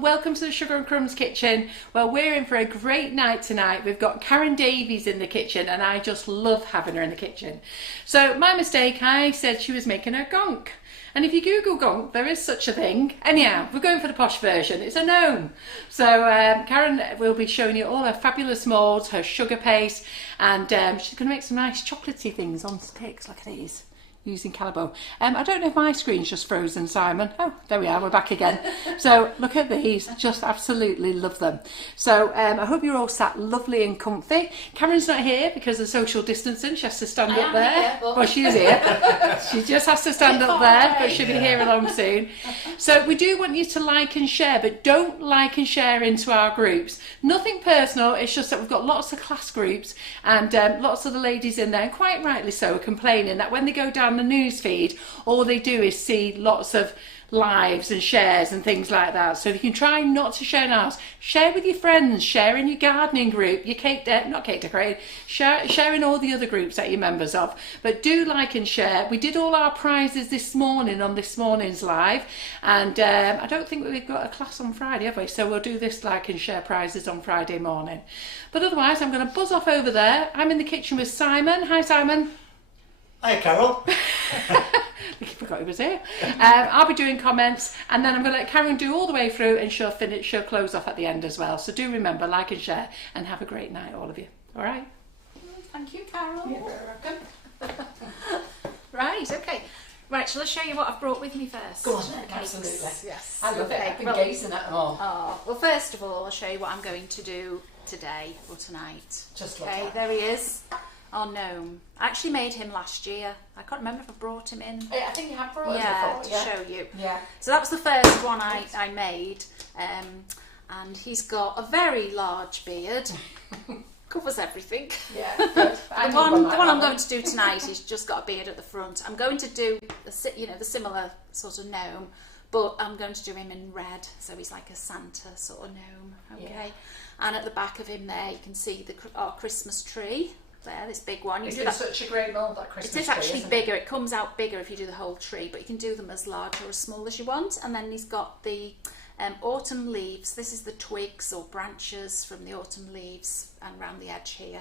everyone, welcome to the Sugar and Crumbs kitchen. Well, we're in for a great night tonight. We've got Karen Davies in the kitchen and I just love having her in the kitchen. So my mistake, I said she was making a gonk. And if you Google gonk, there is such a thing. Anyhow, we're going for the posh version. It's a gnome. So Karen will be showing you all her fabulous moulds, her sugar paste, and she's going to make some nice chocolatey things on sticks like these, using Calibo. I don't know if my screen's just frozen, Simon. Oh, there we are, we're back again. So look at these, just absolutely love them. So I hope you're all sat lovely and comfy. Karen's not here because of social distancing. She has to stand up there. Here, but... Well, she is here. She just has to stand up there, but she'll be here along soon. So we do want you to like and share, but don't like and share into our groups. Nothing personal, it's just that we've got lots of class groups and lots of the ladies in there, and quite rightly so, are complaining that when they go down the news feed, all they do is see lots of lives and shares and things like that. So if you can try not to share in ours, share with your friends, share in your gardening group, your not cake decorating, share in all the other groups that you're members of. But do like and share. We did all our prizes this morning on this morning's live, and I don't think we've got a class on Friday, have we? So we'll do this like and share prizes on Friday morning. But otherwise, I'm going to buzz off over there. I'm in the kitchen with Simon. Hi, Simon. Hi, Carol. I forgot he was here. I'll be doing comments, and then I'm going to let Karen do all the way through, and she'll finish. She'll close off at the end as well. So do remember, like and share, and have a great night, all of you. All right. Thank you, Carol. You're very welcome. Right. Okay. Right. Shall I show you what I've brought with me first? Go on. Cakes. Absolutely. Yes. I love it. I've been gazing at them all. Oh, well, first of all, I'll show you what I'm going to do today or tonight. Just like okay. that. There he is. Our gnome. I actually made him last year. I can't remember if I brought him in. I think you have brought it to before. show you. Yeah. So that was the first one I made, and he's got a very large beard. Covers everything. Yeah. Good. the one I'm going to do tonight, he's just got a beard at the front. I'm going to do the similar sort of gnome, but I'm going to do him in red, so he's like a Santa sort of gnome. Okay. Yeah. And at the back of him there, you can see our Christmas tree. There, this big one. It's been such a great mould, that Christmas tree. It is actually bigger. It comes out bigger if you do the whole tree, but you can do them as large or as small as you want. And then he's got the autumn leaves. This is the twigs or branches from the autumn leaves and around the edge here,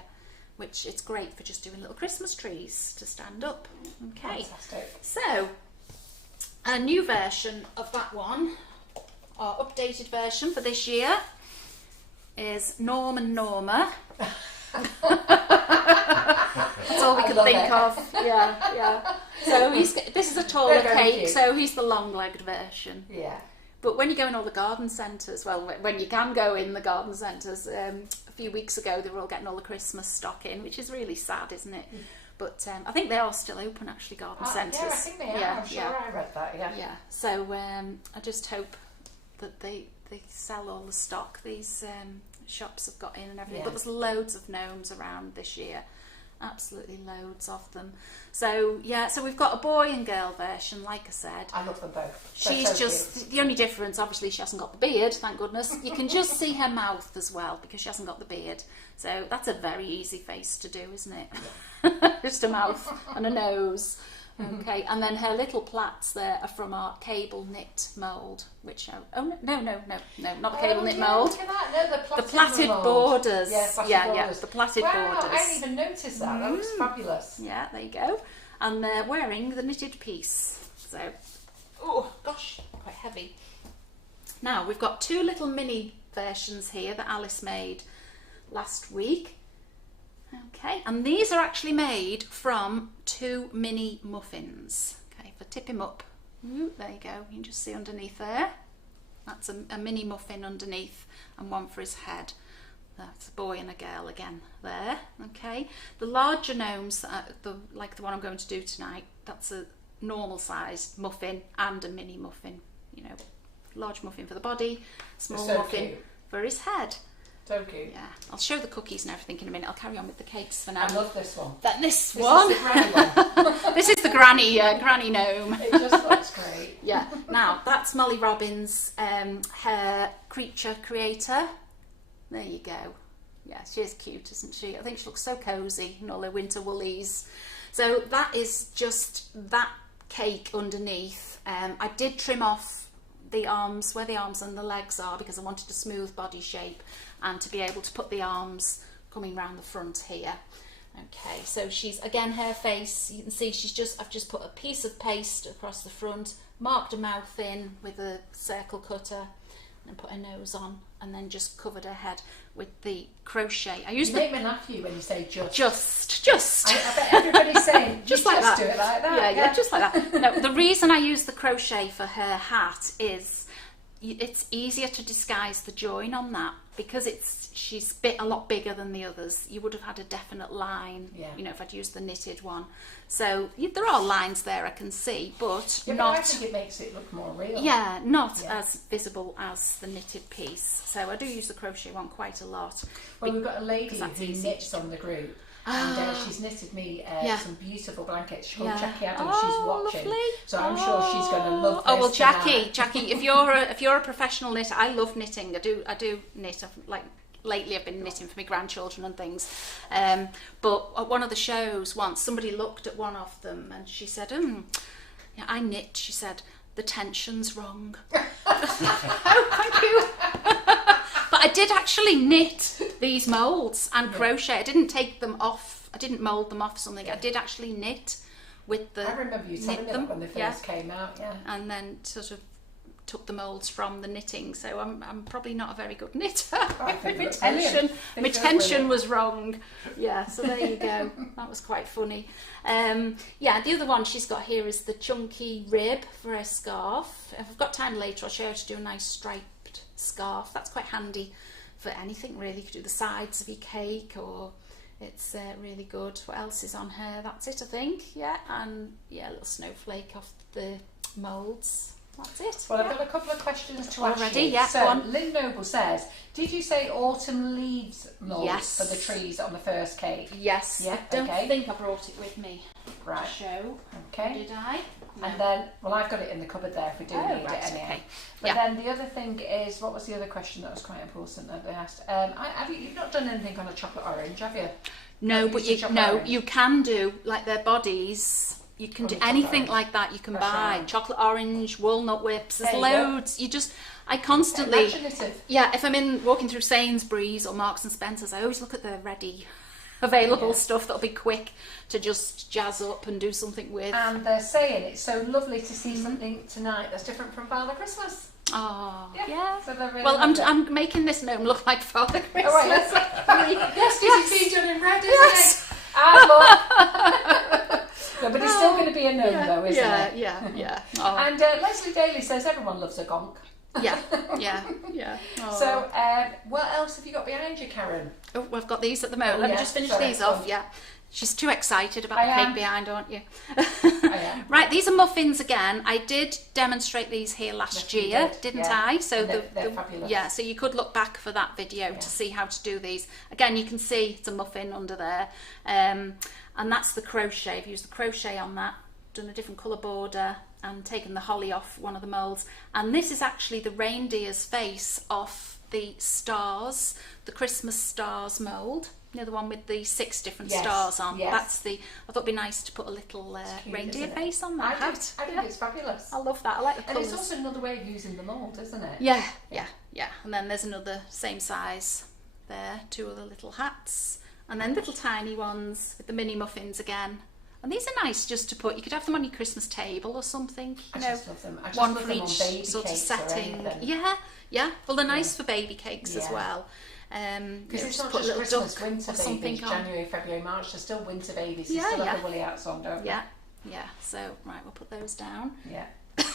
which it's great for just doing little Christmas trees to stand up. Okay. Fantastic. So, a new version of that one, our updated version for this year, is Norm and Norma. That's all we could think of. Yeah. So this is a taller cake, cute. So he's the long-legged version. Yeah. But when you go in all the garden centres, well, when you can go in the garden centres, a few weeks ago they were all getting all the Christmas stock in, which is really sad, isn't it? But I think they are still open, actually, garden centres. Yeah, I think they are. I'm sure I read that. Yeah. So I just hope that they sell all the stock these shops have got in and everything. But there's loads of gnomes around this year. Absolutely loads of them. So so we've got a boy and girl version, like I said. I love them both. She's just the only difference, obviously she hasn't got the beard, thank goodness. You can just see her mouth as well because she hasn't got the beard. So that's a very easy face to do, isn't it? Just a mouth and a nose. Okay, and then her little plaits there are from our cable knit mould, which no, not the cable knit mould. Look at that. No, the plaited borders. Yeah, the plaited borders. I didn't even notice that. That looks fabulous. Yeah, there you go. And they're wearing the knitted piece. So, oh gosh, quite heavy. Now we've got two little mini versions here that Alice made last week. Okay, and these are actually made from two mini muffins. Okay, if I tip him up, there you go, you can just see underneath there. That's a mini muffin underneath and one for his head. That's a boy and a girl again there. Okay, the larger gnomes, like the one I'm going to do tonight, that's a normal sized muffin and a mini muffin. You know, large muffin for the body, small muffin cute. For his head. So cute. Yeah, I'll show the cookies and everything in a minute. I'll carry on with the cakes for now. I love this one. This one. Is the granny one. This is the granny gnome. It just looks great. Yeah. Now that's Molly Robbins, her creature creator. There you go. Yeah, she is cute, isn't she? I think she looks so cosy in all her winter woolies. So that is just that cake underneath. I did trim off the arms, where the arms and the legs are, because I wanted a smooth body shape and to be able to put the arms coming round the front here. Okay, so she's, again, her face, you can see I've just put a piece of paste across the front, marked her mouth in with a circle cutter, and put her nose on, and then just covered her head with the crochet. You make me laugh you when you say just. Just. I bet everybody's saying just like that. Do it like that. Yeah, just like that. No, the reason I use the crochet for her hat is it's easier to disguise the join on that, because she's a lot bigger than the others. You would have had a definite line, if I'd used the knitted one. So there are lines there I can see, but but not. I think it makes it look more real. Yeah, not as visible as the knitted piece. So I do use the crochet one quite a lot. Well, we've got a lady who knits on the group. And she's knitted me some beautiful blankets. She's called Jackie Adams. She's watching, lovely. so I'm sure she's going to love this. Oh well, tonight. Jackie, if you're a professional knitter, I love knitting. I do knit. Lately I've been knitting for my grandchildren and things. But at one of the shows once, somebody looked at one of them and she said, yeah, I knit. She said, the tension's wrong. Oh, thank you. But I did actually knit these moulds and crochet. I didn't take them off. I didn't mould them off or something. I did actually knit with the. I remember you telling me that when they first came out. Yeah. And then sort of took the moulds from the knitting. So I'm probably not a very good knitter. My tension was wrong. Yeah. So there you go. That was quite funny. Yeah. The other one she's got here is the chunky rib for her scarf. If I've got time later, I'll show her how to do a nice striped scarf. That's quite handy for anything really. You could do the sides of your cake, or it's really good. What else is on her? That's it, I think. Yeah, and a little snowflake off the moulds. That's it. Well, I've got a couple of questions to ask already. you. Yeah, so Lynn Noble says, did you say autumn leaves molds for the trees on the first cake? Yes. Yeah. Don't think I brought it with me. Right. To show. Okay. Did I? No. And then, I've got it in the cupboard there if we do need it anyhow. Okay. But then the other thing is, what was the other question that was quite important that they asked? You've not done anything on a chocolate orange, have you? No, but you can do, like their bodies. You can do anything like that. You can buy chocolate orange, walnut whips. There's loads. I constantly. Imaginative. Yeah, if I'm walking through Sainsbury's or Marks and Spencer's, I always look at the ready available stuff that'll be quick to just jazz up and do something with. And they're saying it's so lovely to see something tonight that's different from Father Christmas. Oh, yeah. So they're really I'm making this gnome look like Father Christmas. Oh, right, yes, because he's done in red, isn't Yes. it? No, but it's still going to be a gnome though, isn't it? Yeah. Oh. And Leslie Daly says everyone loves a gonk. Yeah. Oh. So, what else have you got behind you, Karen? Oh, we've got these at the moment. Let me just finish these off. Yeah. She's too excited about the cake behind, aren't you? I am. Right, these are muffins again. I did demonstrate these here last year, didn't I? So they're fabulous. Yeah, so you could look back for that video to see how to do these. Again, you can see it's a muffin under there. And that's the crochet. I've used the crochet on that, done a different colour border and taken the holly off one of the moulds. And this is actually the reindeer's face off the stars, the Christmas stars mould. You know, the one with the 6 different stars on. Yes. That's I thought it'd be nice to put a little cute, reindeer face on that hat. I think it's fabulous. I love that. I like the And colours. it's also another way of using the mould, isn't it? Yeah. And then there's another same size there, 2 other little hats. And then little tiny ones with the mini muffins again. And these are nice just to put. You could have them on your Christmas table or something. I just love them. I just one love for them on each baby sort of cakes or setting. anything. Yeah. Well, they're nice for baby cakes as well. Because it's not put just a little Christmas, duck winter or something babies, on. January, February, March, they're still winter babies. They Yeah, still have the woolly hats on, don't they? Yeah. So, right, we'll put those down. Yeah.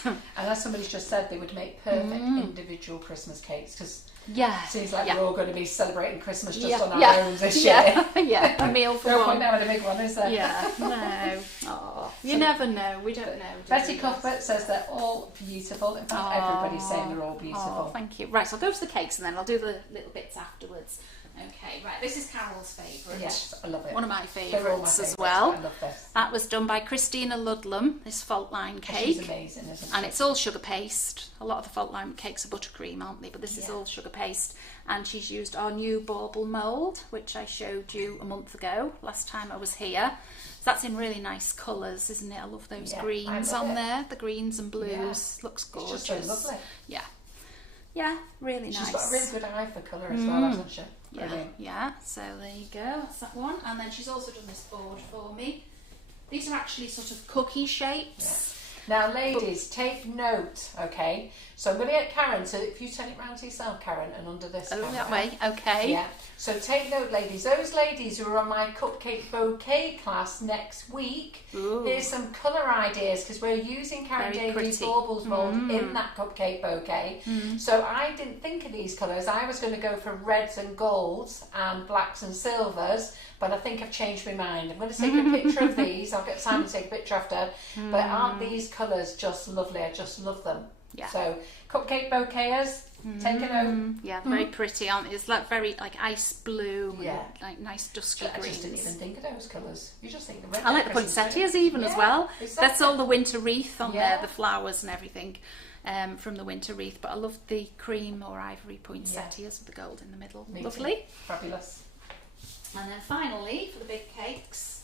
And as somebody's just said, they would make perfect individual Christmas cakes because it seems like we're all going to be celebrating Christmas just on our own this year. Yeah, a meal for no one. point having a big one, is there? Yeah, no. Oh, you never know. We don't know. Betty Cuthbert says they're all beautiful. In fact, everybody's saying they're all beautiful. Oh, thank you. Right, so I'll go to the cakes and then I'll do the little bits afterwards. Okay, right, this is Carol's favourite. Yes, I love it. One of my They're all my favourites as favourites. well. I love this. That was done by Christina Ludlam, this fault line cake. She's amazing, isn't she? And it's all sugar paste. A lot of the fault line cakes are buttercream, aren't they? But this is all sugar paste. And she's used our new bauble mould, which I showed you a month ago, last time I was here. So that's in really nice colours, isn't it? I love those greens on there, the greens and blues. Looks gorgeous. It's just so lovely. Yeah. Yeah, really nice. She's got a really good eye for colour as well, hasn't she? Yeah, Brilliant. yeah. So there you go. That's that one. And then she's also done this board for me. These are actually sort of cookie shapes. Now, ladies, take note, okay? So I'm going to get Karen, so if you turn it round to yourself, Karen, and under this camera. that way, okay. Yeah. So take note, ladies. Those ladies who are on my Cupcake Bouquet class next week, here's some colour ideas, because we're using Karen Davies baubles mould in that Cupcake Bouquet. So I didn't think of these colours. I was going to go for reds and golds and blacks and silvers, but I think I've changed my mind. I'm going to take a picture of these. I'll get Simon to take a picture after. But aren't these colours just lovely? I just love them. Yeah. So Cupcake Bouquets, take a note. Yeah, very pretty, aren't they? It's like very like ice blue and Yeah. like nice dusky I just didn't greens. even think of those colours. You just think the red. I like the poinsettias even as well. Exactly. That's all the winter wreath on there, the flowers and everything from the winter wreath. But I love the cream or ivory poinsettias with the gold in the middle. Me Lovely. too. Fabulous. And then finally, for the big cakes,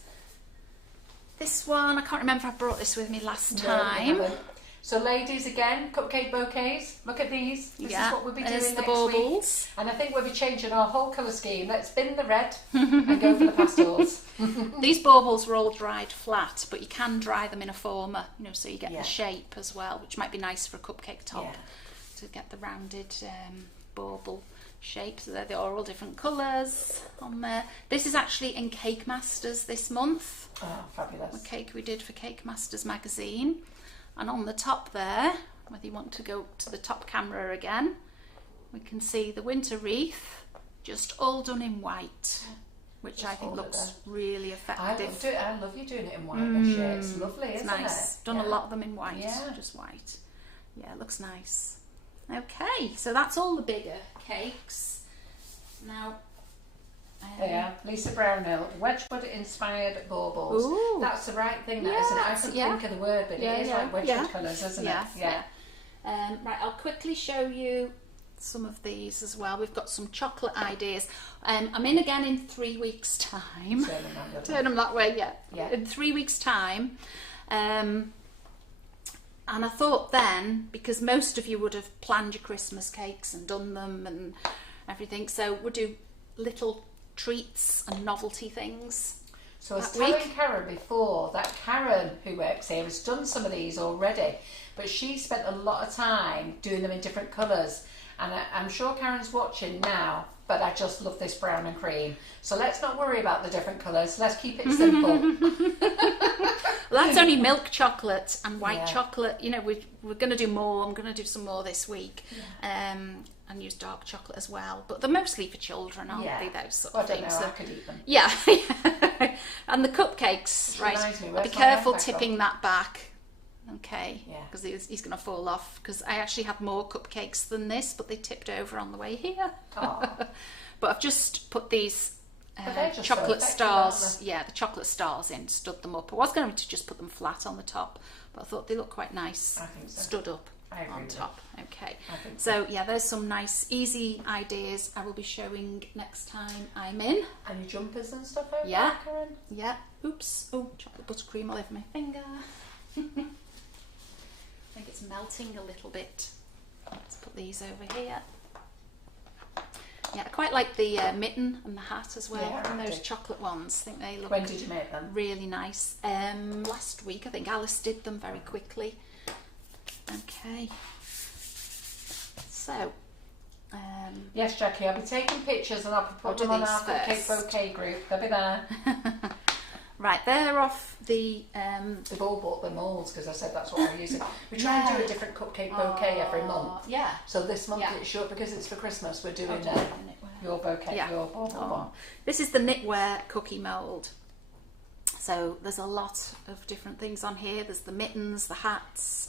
this one, I can't remember if I brought this with me last time. So ladies, again, Cupcake Bouquets, look at these. This is what we'll be doing the next baubles. week. And I think we'll be changing our whole colour scheme. Let's bin the red and go for the pastels. These baubles were all dried flat, but you can dry them in a former, you know, so you get the shape as well, which might be nice for a cupcake top to get the rounded bauble shape. So they're all different colours on there. This is actually in Cake Masters this month. Oh, fabulous. A cake we did for Cake Masters magazine. And on the top there, whether you want to go to the top camera again, we can see the winter wreath just all done in white, which Just I think hold it looks there. really effective. I love you doing it in white this year. It's lovely, It's isn't nice. it? Done a lot of them in white, Yeah. just white. Yeah, it looks nice. Okay, so that's all the bigger cakes. Now, They are Lisa Brownhill, Wedgwood inspired baubles. Ooh. That's the right thing, Yeah, isn't it? I that's- couldn't yeah. think of the word, but Yeah, it is yeah, like Wedgwood yeah. colours, isn't yeah, it? Yeah. Right, I'll quickly show you some of these as well. We've got some chocolate ideas. I'm in again in 3 weeks' time. Turn them that way, yeah. In 3 weeks' time. And I thought then, because most of you would have planned your Christmas cakes and done them and everything, so we'll do little treats and novelty things. So I was that telling week. Karen before that Karen, who works here, has done some of these already, but she spent a lot of time doing them in different colours. And I'm sure Karen's watching now, but I just love this brown and cream. So let's not worry about the different colours. Let's keep it simple. Well, that's only milk chocolate and white Yeah. chocolate. You know, we're going to do more. I'm going to do some more this week. And use dark chocolate as well. But they're mostly for children, aren't they? Those sort Well, of I don't things. know, So- I could eat them. yeah. And the cupcakes, Which right? reminds me, Be where's my careful backpack tipping that back. Okay. Yeah. Because he's going to fall off. Because I actually had more cupcakes than this, but they tipped over on the way here. Aw. But I've just put these But they're just so chocolate effective, aren't stars, the chocolate stars in, stood them up. I was going to just put them flat on the top, but I thought they look quite nice, I think so. stood up I agree on with top. Okay, I think so yeah, there's some nice, easy ideas I will be showing next time I'm in. And your jumpers and stuff over Yeah. there, Karen? Yeah, oops, oh, chocolate buttercream all over my finger. I think it's melting a little bit. Let's put these over here. Yeah, I quite like the mitten and the hat as well, Yeah, and I those do. chocolate ones. I think they look When did you make them? really nice. Last week, I think Alice did them very quickly. Okay. So, Yes, Jackie, I'll be taking pictures and I'll I'll put do them on these our Cupcake first. Bouquet group. They'll be there. right, they're off the... They've all bought the moulds because I said that's what we're using. We try and do a different Cupcake Bouquet every month. Yeah. So this month Yeah. it's short because it's for Christmas. We're doing Knitwear. your bouquet, Yeah. your bauble one. This is the Knitwear cookie mould. So there's a lot of different things on here. There's the mittens, the hats,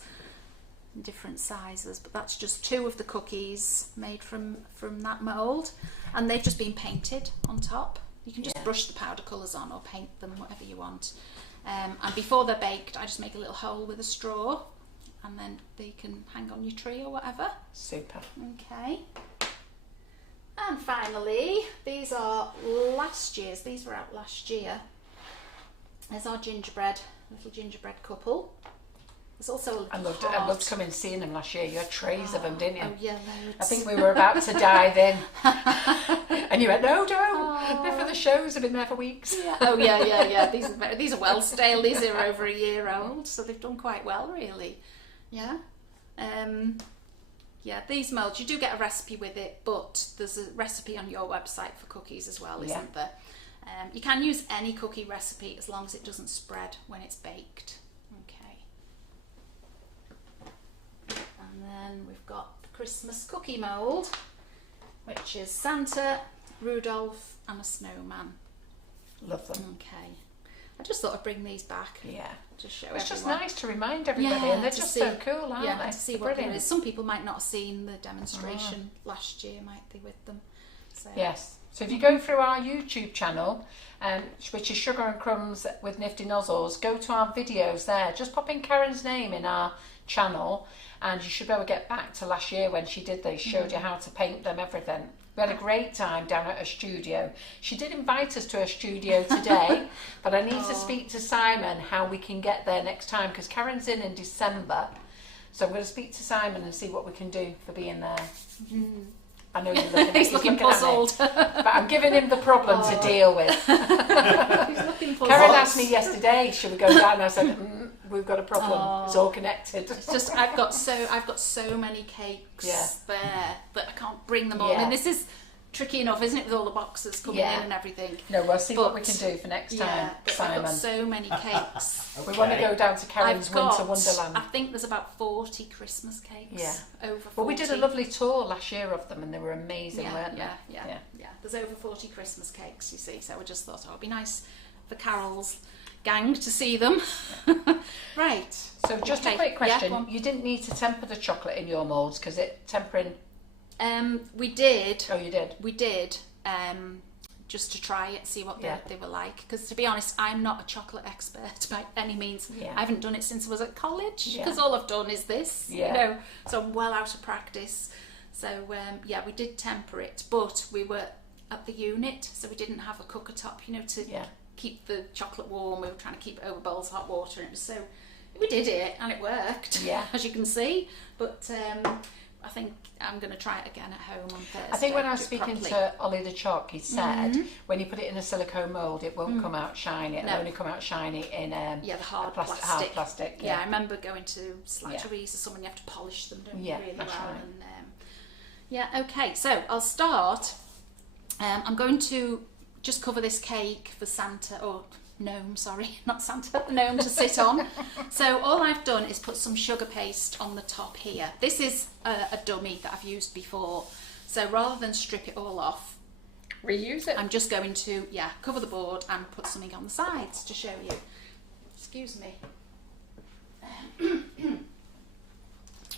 in different sizes, but that's just 2 of the cookies made from that mould, and they've just been painted on top. You can just brush the powder colours on or paint them, whatever you want. And before they're baked, I just make a little hole with a straw, and then they can hang on your tree or whatever. Super. Okay. And finally, these are last year's. These were out last year. There's our little gingerbread couple. There's also a little I loved coming and seeing them last year. You had trays of them, didn't you? Oh yeah, loads. I think we were about to dive in. And you went, no, don't. They're for the shows. They've been there for weeks. Yeah. Oh yeah. These are well stale. These are over a year old, so they've done quite well, really. Yeah. Yeah, these molds, you do get a recipe with it, but there's a recipe on your website for cookies as well, isn't there? You can use any cookie recipe as long as it doesn't spread when it's baked. Okay. And then we've got the Christmas cookie mould, which is Santa, Rudolph and a snowman. Love them. Okay. I just thought I'd bring these back. Yeah. To show It's just everyone. nice to remind everybody, and they're just so cool, aren't they? To see what it is. Some people might not have seen the demonstration last year, might be with them. So. Yes. So if you go through our YouTube channel, which is Sugar and Crumbs with Nifty Nozzles, go to our videos there. Just pop in Karen's name in our channel, and you should be able to get back to last year when she did these, showed you how to paint them, everything. We had a great time down at her studio. She did invite us to her studio today, but I need to speak to Simon how we can get there next time, because Karen's in December. So I'm going to speak to Simon and see what we can do for being there. I know you're looking, he's looking puzzled. But I'm giving him the problem to deal with. He's looking puzzled. Karen asked me yesterday, should we go down? And I said, we've got a problem. It's all connected. It's just I've got so many cakes there that I can't bring them all. Yeah. I mean, this is tricky enough, isn't it, with all the boxes coming in and everything. No, we'll see what we can do for next time, Simon. I've got so many cakes. We want to go down to Karen's Winter Wonderland. I think there's about 40 Christmas cakes. Over 40. Well, we did a lovely tour last year of them, and they were amazing, weren't they? Yeah. There's over 40 Christmas cakes, you see, so I just thought it'd be nice for Carol's gang to see them. Right. So just a quick question. You didn't need to temper the chocolate in your moulds, because tempering... we did. Oh, you did? We did, just to try it, see what they were like. Because to be honest, I'm not a chocolate expert by any means. Yeah. I haven't done it since I was at college, because all I've done is this, you know. So I'm well out of practice. So we did temper it, but we were at the unit, so we didn't have a cooker top, you know, to keep the chocolate warm. We were trying to keep it over bowls of hot water, and it was so we did it, and it worked. Yeah, as you can see, but. I think I'm going to try it again at home on Thursday. I think when I was speaking to Ollie the Choc, he said when you put it in a silicone mould, it won't come out shiny. It'll only come out shiny in the hard plastic. Hard plastic. Yeah, I remember going to Slattery's or something. You have to polish them, don't you, really well. Right. And, okay. So I'll start. I'm going to just cover this cake for Santa or Gnome, sorry, not Santa, Gnome to sit on. So all I've done is put some sugar paste on the top here. This is a dummy that I've used before. So rather than strip it all off, reuse it. I'm just going to, cover the board and put something on the sides to show you. Excuse me.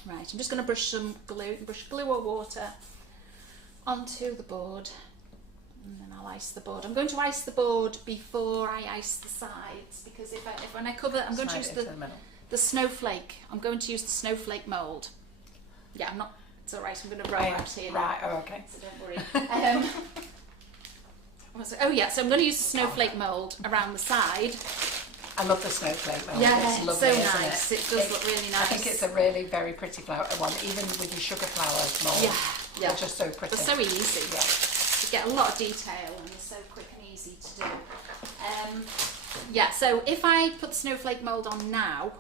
Right, I'm just going to brush glue or water onto the board. And then I'll ice the board. I'm going to ice the board before I ice the sides, because when I cover, I'm going to use the snowflake. I'm going to use the snowflake mold. Yeah, I'm not. It's all right. I'm going to roll out here. Right. Oh, okay. So don't worry. So I'm going to use the snowflake mold around the side. I love the snowflake mold. Yeah, it's lovely, so nice. It does look really nice. I think it's a really very pretty flower one, even with your sugar flowers mold. Yeah. They're just so pretty. They're so easy. Yeah. You get a lot of detail and they're so quick and easy to do. So if I put snowflake mould on now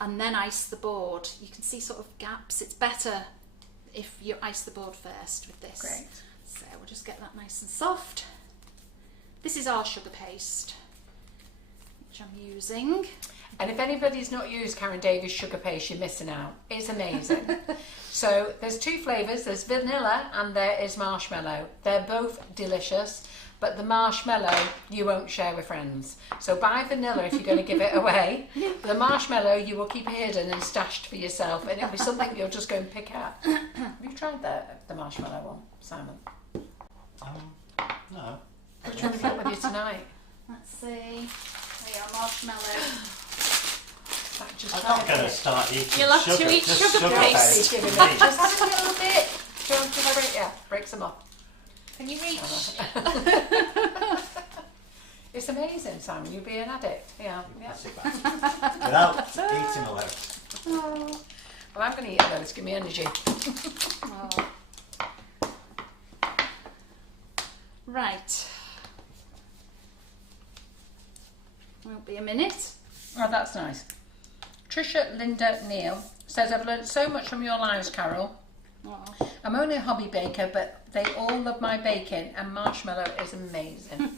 and then ice the board, you can see sort of gaps. It's better if you ice the board first with this. Great. So we'll just get that nice and soft. This is our sugar paste, which I'm using. And if anybody's not used Karen Davies sugar paste, you're missing out. It's amazing. So there's 2 flavours. There's vanilla and there is marshmallow. They're both delicious, but the marshmallow you won't share with friends. So buy vanilla if you're going to give it away. The marshmallow you will keep hidden and stashed for yourself, and it'll be something you'll just go and pick out. Have you tried the marshmallow one, Simon? No. Which one have you got with you tonight? Let's see. There you are, marshmallow. I'm not going to start eating You'll have sugar. to eat just sugar paste. paste. Just a little bit. Do you want to break? Yeah, breaks them off. Can you reach? It's amazing, Simon. You'll be an addict. Yeah. That's it, back. Without eating a load. Well, I'm going to eat those. Give me energy. Oh. Right. Won't be a minute. Oh, that's nice. Trisha Linda Neal says, I've learned so much from your lives, Carol. Oh. I'm only a hobby baker, but they all love my baking, and marshmallow is amazing.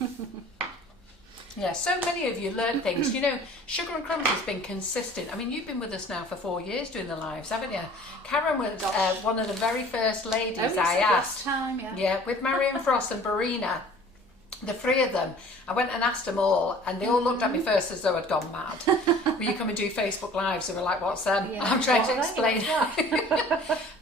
Yeah, so many of you learn things. You know, Sugar and Crumbs has been consistent. I mean, you've been with us now for 4 years doing the lives, haven't you? Karen was one of the very first ladies I asked. Time, yeah. Yeah, with Marion Frost and Barina. The 3 of them, I went and asked them all, and they all looked at me first as though I'd gone mad. Will you come and do Facebook Lives? And we're like, what's them? Yeah. I'm trying to explain.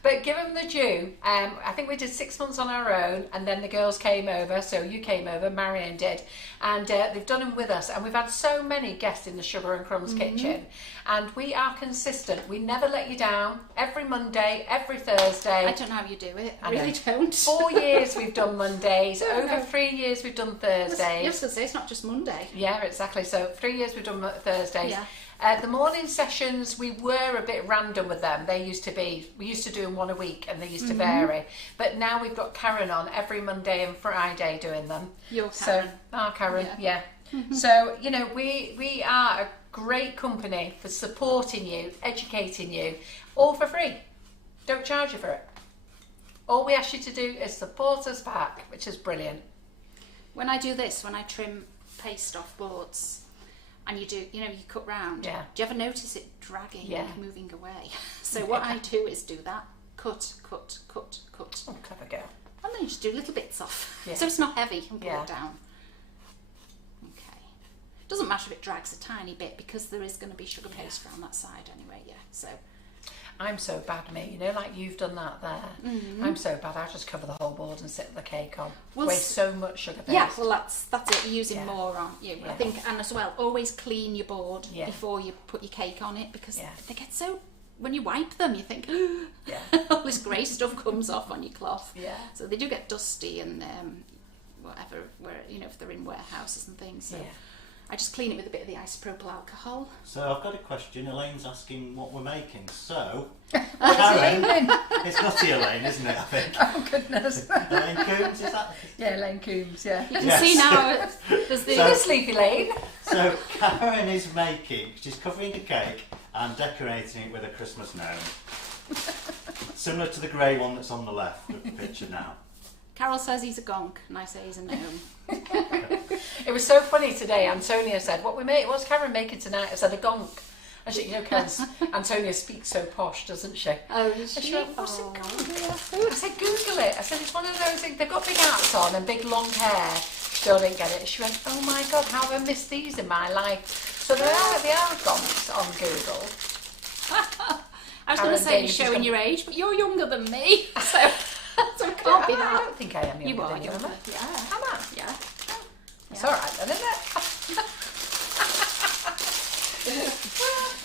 But give them the due. I think we did 6 months on our own, and then the girls came over. So you came over, Marion did, and they've done them with us. And we've had so many guests in the Sugar and Crumbs kitchen, and we are consistent. We never let you down. Every Monday, every Thursday. I don't know how you do it. I I really know. don't. 4 years we've done Mondays. Over 3 years we've done Thursdays. Yes, I say it's not just Monday. Yeah, exactly. So 3 years we've done Thursdays. Yeah. The morning sessions, we were a bit random with them. We used to do them one a week, and they used to vary. But now we've got Karen on every Monday and Friday doing them. You're So, Karen. Karen, yeah. So, you know, we are a great company for supporting you, educating you, all for free. Don't charge you for it. All we ask you to do is support us back, which is brilliant. When I do this, when I trim paste off boards, and you cut round, Yeah. do you ever notice it dragging Yeah. and moving away? So what I do is do that, cut. Oh, clever girl. And then you just do little bits off. Yeah. So it's not heavy and put Yeah. it down. Okay. Doesn't matter if it drags a tiny bit because there is going to be sugar paste around that side anyway, yeah. So I'm so bad, mate. You know, like you've done that there. I'm so bad. I just cover the whole board and sit the cake on. Well, Waste so much sugar paste. yeah, well that's it. You're using Yeah. more, aren't you? I Yeah. think, and as well, always clean your board Yeah. before you put your cake on it because Yeah. they get so. When you wipe them, you think, Yeah. all this grey stuff comes off on your cloth. Yeah. So they do get dusty and whatever, where if they're in warehouses and things. So Yeah. I just clean it with a bit of the isopropyl alcohol. So I've got a question. Elaine's asking what we're making. So, What's Karen, your name then? it's Nutty Elaine, isn't it, I think? Oh, goodness. Elaine Coombs, is that? Yeah, Elaine Coombs, yeah. You can Yes. see now there's the. So- Sleepy Lane. So Karen is she's covering the cake and decorating it with a Christmas gnome. Similar to the grey one that's on the left of the picture now. Carol says he's a gonk, and I say he's a gnome. It was so funny today. Antonia said, what's Karen making tonight? I said, a gonk. And she, Antonia speaks so posh, doesn't she? Oh, And she went, what's a gonk? I said, Google it. I said, it's one of those things, they've got big hats on and big long hair. Still didn't get it. She went, oh my God, how have I missed these in my life? So they are gonks on Google. I was going Karen to say Davies showing is your age, but you're younger than me, so it can't be I that. don't think I am younger You are than you, am younger, I? yeah. Am I? Yeah. It's all right then, isn't it?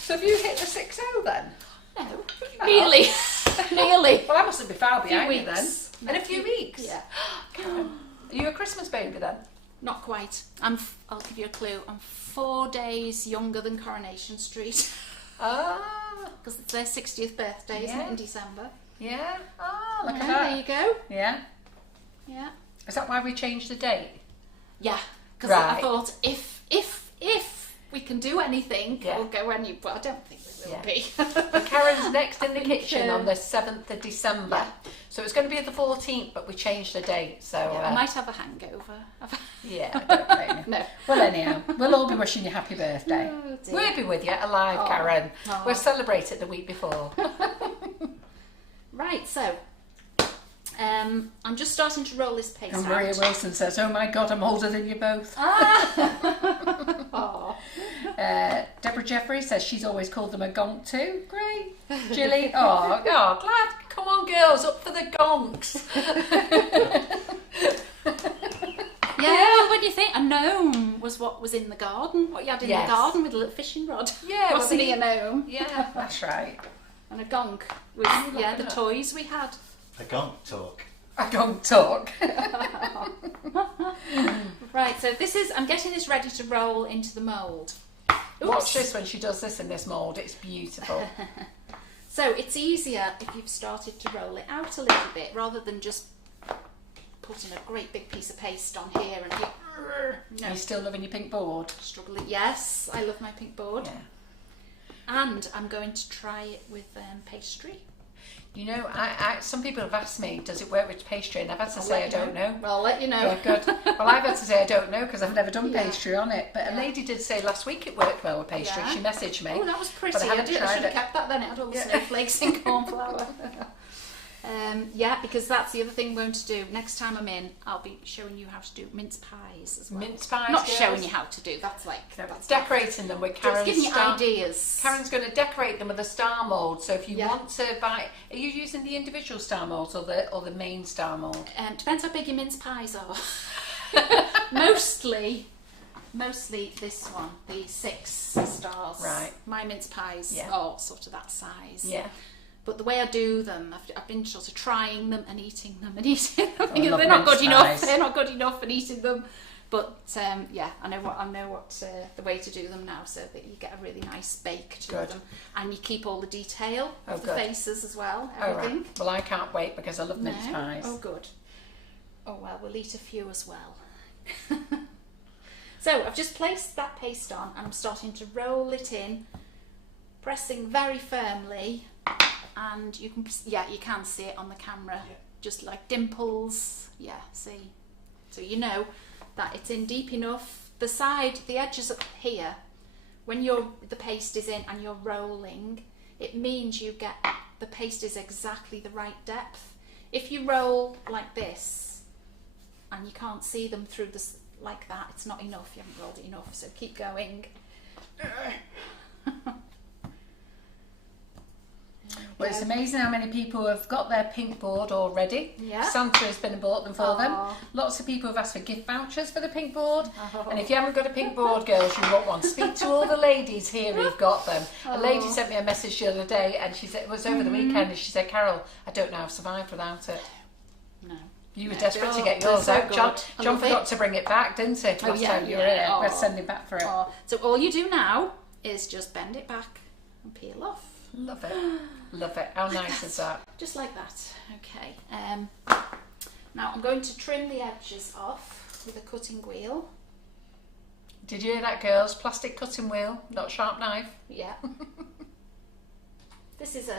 So have you hit the 6-0 then? No, nearly. Nearly. Well, I mustn't be far behind you then. weeks. In a few weeks? Yeah. Karen, are you a Christmas baby then? Not quite. I'll give you a clue. I'm 4 days younger than Coronation Street Ah, because it's their 60th birthday, isn't it, in December? yeah. Ah, look Yeah, at there that. you go. Yeah. Yeah. Is that why we changed the date? Yeah. Because I Right. thought if we can do anything, Yeah. we'll go any. But I don't think we will be. And Karen's next in the kitchen Yeah. on the 7th of December. Yeah. So it's going to be the 14th, but we changed the date. So I might have a hangover. yeah, I don't blame you. No. Well, anyhow, we'll all be wishing you happy birthday. Oh, dear. We'll be with you alive, Karen. Oh. We'll celebrate it the week before. Right, so I'm just starting to roll this paste And out. Maria Wilson says, "Oh my God, I'm older than you both." Aw. Deborah Jeffrey says she's always called them a gonk too. Great. Jilly, oh, glad. Come on, girls, up for the gonks. Yeah, when you think a gnome was what was in the garden, what you had in Yes. the garden with a little fishing rod. Yeah, Wasn't well, he a gnome? Yeah, that's right. And a gonk was the toys we had. A gonk talk. I don't talk. Right, so I'm getting this ready to roll into the mould. Watch this when she does this in this mould. It's beautiful. So it's easier if you've started to roll it out a little bit rather than just putting a great big piece of paste on here and Are you still loving your pink board? struggling. Yes, I love my pink board. Yeah. And I'm going to try it with pastry. You know, some people have asked me, does it work with pastry? And I've had to say I don't know. Well, I'll let you know. Yeah, good. Well, I've had to say I don't know because I've never done Yeah. pastry on it. But a lady did say last week it worked well with pastry. Yeah. She messaged me. Oh, that was pretty. But I I, haven't should tried have it. kept that then. It had all the Yeah. snowflakes and cornflour. Yeah, because that's the other thing we're going to do. Next time I'm in, I'll be showing you how to do mince pies as well. Mince pies, Not girls. showing you how to do. That's like No, that's decorating them with just Karen's giving you star. ideas. Karen's going to decorate them with a star mould. So if you Yeah. want to buy, are you using the individual star molds or the main star mould? Depends how big your mince pies are. Mostly this one, the 6 stars. Right. My mince pies Yeah. are sort of that size. Yeah. But the way I do them, I've been sort of trying them and eating them and eating them. Thinking love they're not mince good pies. enough. They're not good enough and eating them. But yeah, I know what the way to do them now, so that you get a really nice bake to Good. them, and you keep all the detail of the good. faces as well. Oh, Everything. right. Well, I can't wait because I love mince No? pies. Oh, good. Oh well, we'll eat a few as well. So I've just placed that paste on, and I'm starting to roll it in, pressing very firmly, and you can see it on the camera, Yeah. just like dimples. Yeah, see. So you know that it's in deep enough. The edges up here, when the paste is in and you're rolling, it means you get the paste is exactly the right depth. If you roll like this and you can't see them through this like that, it's not enough. You haven't rolled it enough. So keep going. Well, it's amazing how many people have got their pink board already. Yeah. Santa has been and bought them for them. Aw. Lots of people have asked for gift vouchers for the pink board. Oh. And if you haven't got a pink board, girls, you want one. Speak to all the ladies here who've got them. A lady Oh. sent me a message the other day, and she said it was over the weekend, and she said, "Carol, I don't know how I've survived without it." No. You were Yeah, desperate to they're get all- yours they're so out. John, good. I John love forgot it. to bring it back, didn't he? Oh, Last yeah, time you were yeah. here. We're Oh. sending back for it. Oh, so all you do now is just bend it back and peel off. Love it. Love it. How nice is that? Just like that. Okay. Now I'm going to trim the edges off with a cutting wheel. Did you hear that, girls? Plastic cutting wheel, not sharp knife. Yeah. This is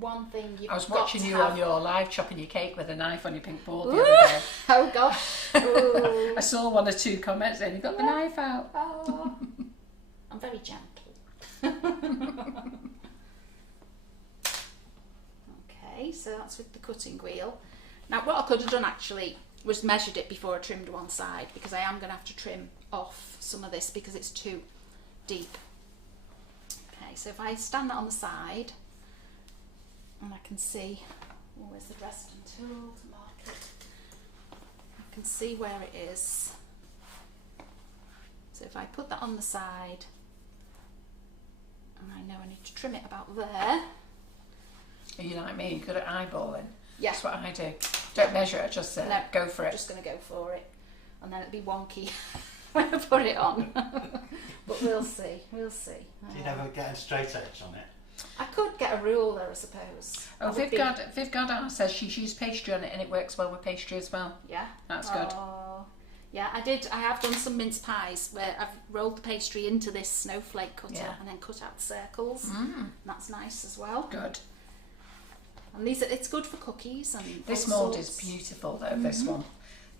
one thing you've I was got watching to you have. on your live chopping your cake with a knife on your pink board the Ooh. other day. Oh gosh. Ooh. I saw 1 or 2 comments saying you got the knife out. Oh. I'm very gentle. Okay, so that's with the cutting wheel. Now what I could have done actually was measured it before I trimmed one side, because I am going to have to trim off some of this because it's too deep. Okay, so if I stand that on the side and I can see, oh, where's the Reston tool to mark it? I can see where it is. So if I put that on the side, and I know I need to trim it about there. Are you like me? You're good at eyeballing. Yeah. That's what I do. Don't measure it, just No, go for I'm it. just going to go for it, and then it'll be wonky when I put it on. But we'll see. We'll see. Do you never get a straight edge on it? I could get a ruler, I suppose. Oh, That would be- Viv Gardner says she's used pastry on it and it works well with pastry as well. Yeah. That's good. Oh. Yeah, I have done some mince pies where I've rolled the pastry into this snowflake cutter and then cut out the circles. And that's nice as well. Good. And it's good for cookies and this all mould sorts. is beautiful though, this one.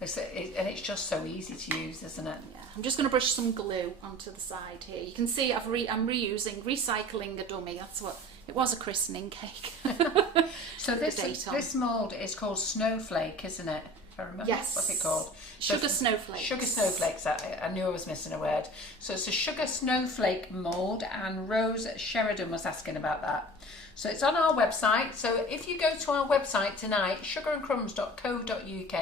And it's just so easy to use, isn't it? Yeah. I'm just going to brush some glue onto the side here. You can see I'm recycling a dummy. That's what it was, a christening cake. So this mould is called Snowflake, isn't it? If I remember. Yes. What's it called? Sugar snowflakes. Sugar snowflakes. I knew I was missing a word. So it's a sugar snowflake mould, and Rose Sheridan was asking about that. So it's on our website. So if you go to our website tonight, sugarandcrumbs.co.uk,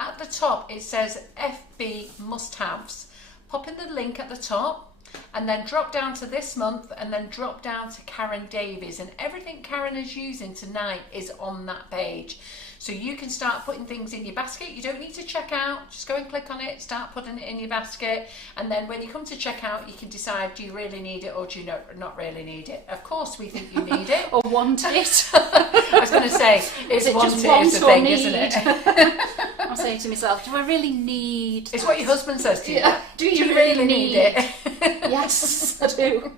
at the top it says FB must-haves. Pop in the link at the top and then drop down to this month and then drop down to Karen Davies, and everything Karen is using tonight is on that page. So you can start putting things in your basket. You don't need to check out. Just go and click on it, start putting it in your basket, and then when you come to check out, you can decide, do you really need it or do you not really need it? Of course we think you need it. Or want it. I was going to say, it's it want just it want is the or thing, need? isn't it? I'm saying to myself, do I really need It's that? what your husband says to you. Yeah. Do you really need it? Yes, I do.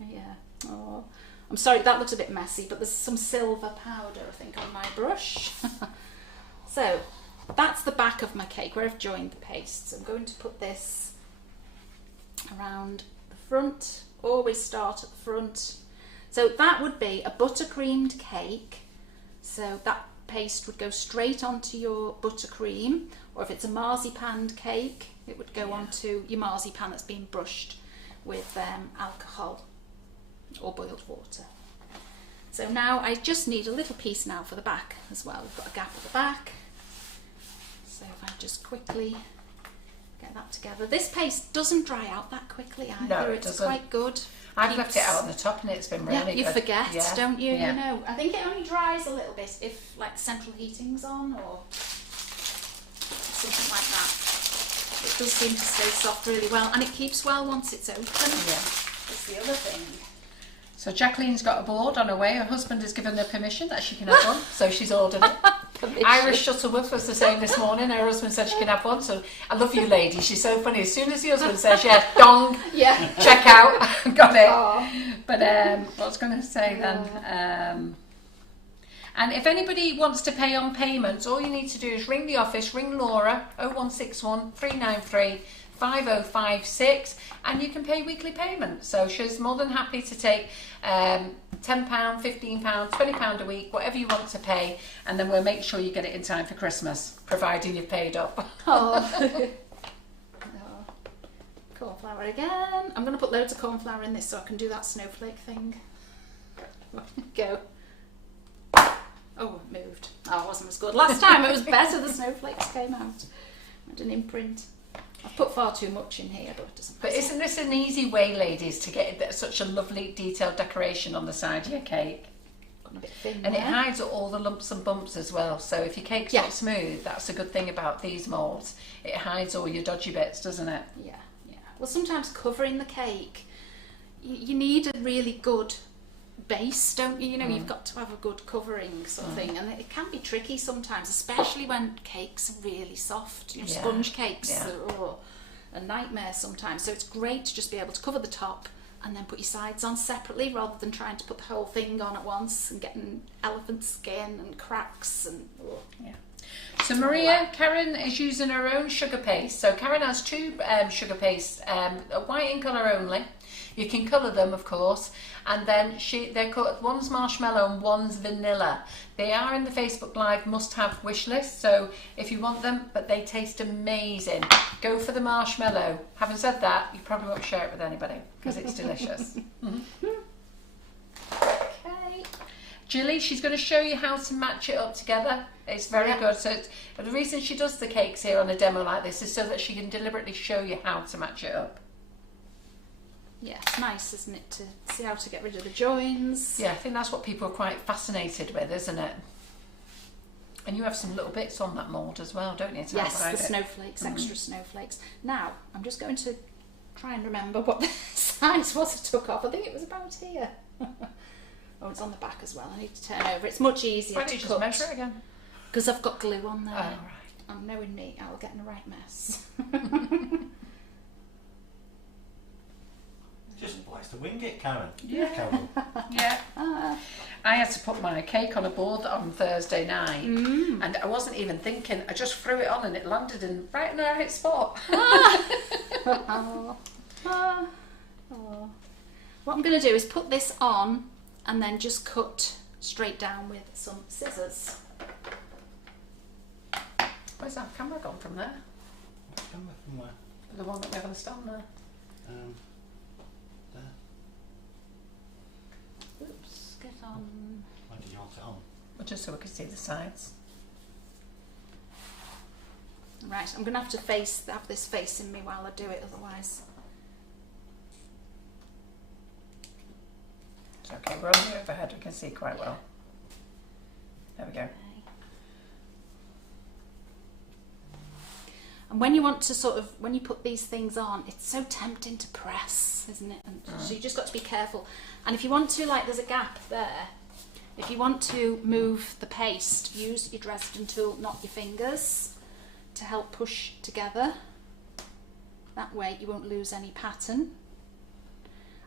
Yeah. Oh, I'm sorry, that looks a bit messy, but there's some silver powder, I think, on my brush. So that's the back of my cake where I've joined the paste. So I'm going to put this around the front. Always start at the front. So that would be a buttercreamed cake. So that paste would go straight onto your buttercream, or if it's a marzipan cake, it would go onto your marzipan that's been brushed with alcohol or boiled water. So now I just need a little piece now for the back as well. We've got a gap at the back. So if I just quickly get that together. This paste doesn't dry out that quickly either. No, it it's doesn't. quite good. I've left it out on the top and it's been really good. You forget, don't you? Yeah. You know, I think it only dries a little bit if like central heating's on or something like that. It does seem to stay soft really well, and it keeps well once it's open. Yeah. That's the other thing. So Jacqueline's got a board on her way. Her husband has given her permission that she can have one, so she's ordered it. Irish Shuttleworth was the same this morning. Her husband said she can have one. So I love you, lady. She's so funny. As soon as the husband says, "Yeah, dong, Yeah. check out," got it. Oh. But what I was going to say then. And if anybody wants to pay on payments, all you need to do is ring the office, ring Laura, 0161 393 5056, and you can pay weekly payments. So she's more than happy to take £10, £15, £20 a week, whatever you want to pay, and then we'll make sure you get it in time for Christmas, providing you've paid up. Oh. Cornflour again. I'm going to put loads of cornflour in this so I can do that snowflake thing. Go. Oh, it moved. Oh, it wasn't as good. Last time it was better. The snowflakes came out. I had an imprint. I've put far too much in here, but it doesn't matter. But isn't this an easy way, ladies, to get such a lovely detailed decoration on the side of your cake? Gone a bit thin And there. it hides all the lumps and bumps as well. So if your cake's not smooth, that's a good thing about these moulds. It hides all your dodgy bits, doesn't it? Yeah, yeah. Well, sometimes covering the cake, you need a really good base, don't you? You know, you've got to have a good covering sort of thing, and it can be tricky sometimes, especially when cakes are really soft. You know, sponge cakes are a nightmare sometimes. So it's great to just be able to cover the top and then put your sides on separately rather than trying to put the whole thing on at once and getting elephant skin and cracks and So Karen is using her own sugar paste. So Karen has two sugar pastes, white in colour only. You can colour them, of course, and then one's marshmallow and one's vanilla. They are in the Facebook Live must-have wish list, so if you want them, but they taste amazing. Go for the marshmallow. Having said that, you probably won't share it with anybody because it's delicious. Okay. Julie, she's going to show you how to match it up together. It's very good. So the reason she does the cakes here on a demo like this is so that she can deliberately show you how to match it up. Yeah, it's nice, isn't it, to see how to get rid of the joins. Yeah, I think that's what people are quite fascinated with, isn't it? And you have some little bits on that mould as well, don't you? Yes, the snowflakes, extra snowflakes. Now, I'm just going to try and remember what the size was I took off. I think it was about here. Oh, it's on the back as well. I need to turn over. It's much easier Why don't to you cut. just measure it again? Because I've got glue on there. Oh, right. and knowing me, I'll get in a right mess. Just likes to wing it, Karen. Yeah. Karen. Yeah. I had to put my cake on a board on Thursday night, and I wasn't even thinking. I just threw it on, and it landed right in the right spot. Oh. What I'm going to do is put this on and then just cut straight down with some scissors. Where's that camera gone from there? Camera from where? The one that we have on the stand there. There. Oops, get on. Why do you want it on? Well, just so we can see the sides. Right, I'm going to have this facing me while I do it, otherwise. It's okay, we're on the overhead, we can see quite well. There we go. And when you want to when you put these things on, it's so tempting to press, isn't it? And so you just got to be careful. And if you want to, there's a gap there. If you want to move the paste, use your Dresden tool, not your fingers, to help push together. That way you won't lose any pattern.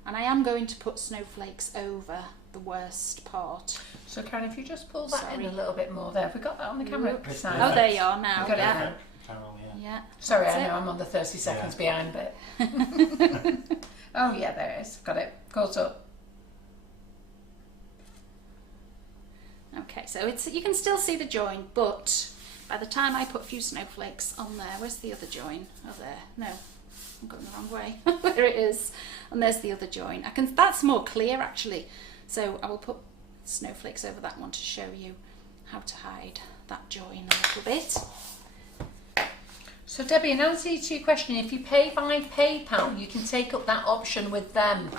And I am going to put snowflakes over the worst part. So Karen, if you just pull that in a little bit more there, have we got that on the camera? Oh, there you are now. We've got it Yeah. now. Carol, Yeah. Sorry, That's I know it. I'm on the 30 seconds behind bit. Oh yeah, there it is. Got it. Caught up. Okay, so you can still see the join, but by the time I put a few snowflakes on there, where's the other join? Oh, there. No, I'm going the wrong way. There it is. And there's the other join. That's more clear actually. So I will put snowflakes over that one to show you how to hide that join a little bit. So Debbie, in answer to your question, if you pay by PayPal, you can take up that option with them.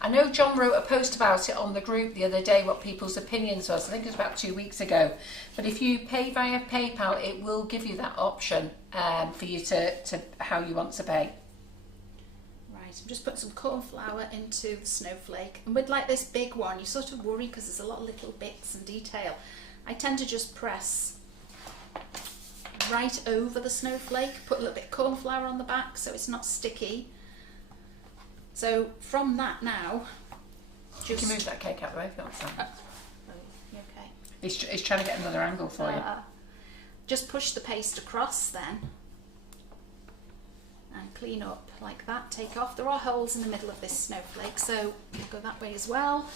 I know John wrote a post about it on the group the other day, what people's opinions was. I think it was about 2 weeks ago. But if you pay via PayPal, it will give you that option for you to how you want to pay. Right, I'm just putting some corn flour into the snowflake. And with this big one, you sort of worry because there's a lot of little bits and detail. I tend to just press right over the snowflake, put a little bit of corn flour on the back so it's not sticky. So from that now, You can move that cake out of the way if you want to. Okay. He's trying to get another angle for you. Just push the paste across then and clean up like that. Take off. There are holes in the middle of this snowflake, so you'll go that way as well.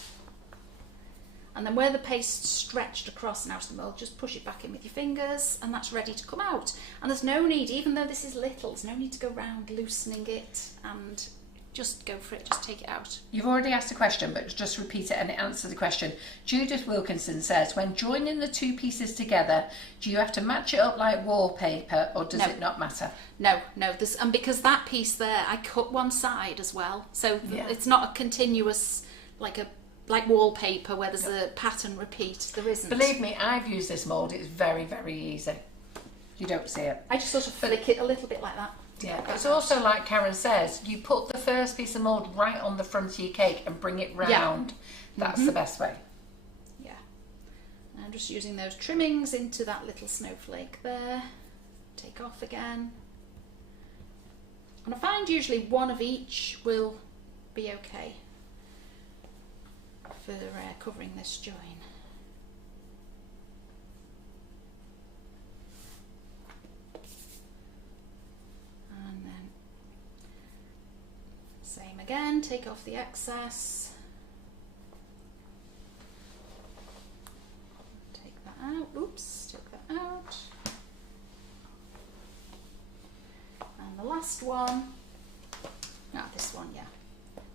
And then where the paste stretched across and out of the mould, just push it back in with your fingers and that's ready to come out. And there's no need, even though this is little, there's no need to go round loosening it, and just go for it, just take it out. You've already asked a question, but just repeat it and it answers the question. Judith Wilkinson says, when joining the two pieces together, do you have to match it up like wallpaper, or does it not matter? No. And because that piece there, I cut one side as well. So it's not a continuous, like wallpaper where there's a pattern repeat. There isn't. Believe me, I've used this mould. It's very, very easy. You don't see it. I just sort of flick it a little bit like that. Yeah, it's also like Karen says, you put the first piece of mould right on the front of your cake and bring it round. That's the best way. Yeah. And I'm just using those trimmings into that little snowflake there. Take off again. And I find usually one of each will be okay for covering this join. And then same again, take off the excess. Take that out, oops, take that out. And the last one, this one, yeah.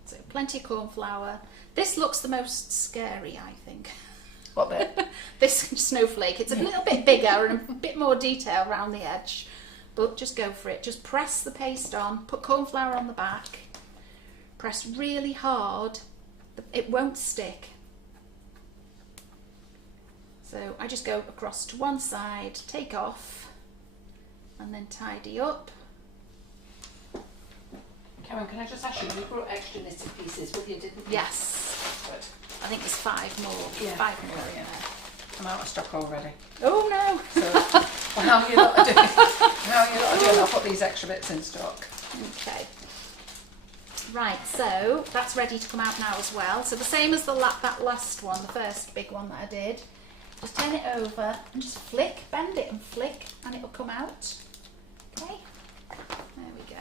So plenty of corn flour. This looks the most scary, I think. What bit? This snowflake. It's a little bit bigger and a bit more detail around the edge. But just go for it. Just press the paste on, put corn flour on the back, press really hard. It won't stick. So I just go across to one side, take off, and then tidy up. Karen, can I just ask you, you brought extra knitted pieces with you, didn't you? Yes. Good. I think there's 5 more. Yeah. 5 more. Yeah. I'm out of stock already. Oh no! So Well, how are you lot doing? How are you lot doing? I'll put these extra bits in stock. Okay. Right, so that's ready to come out now as well. So the same as that last one, the first big one that I did. Just turn it over and just flick, bend it and flick, and it'll come out. Okay, there we go.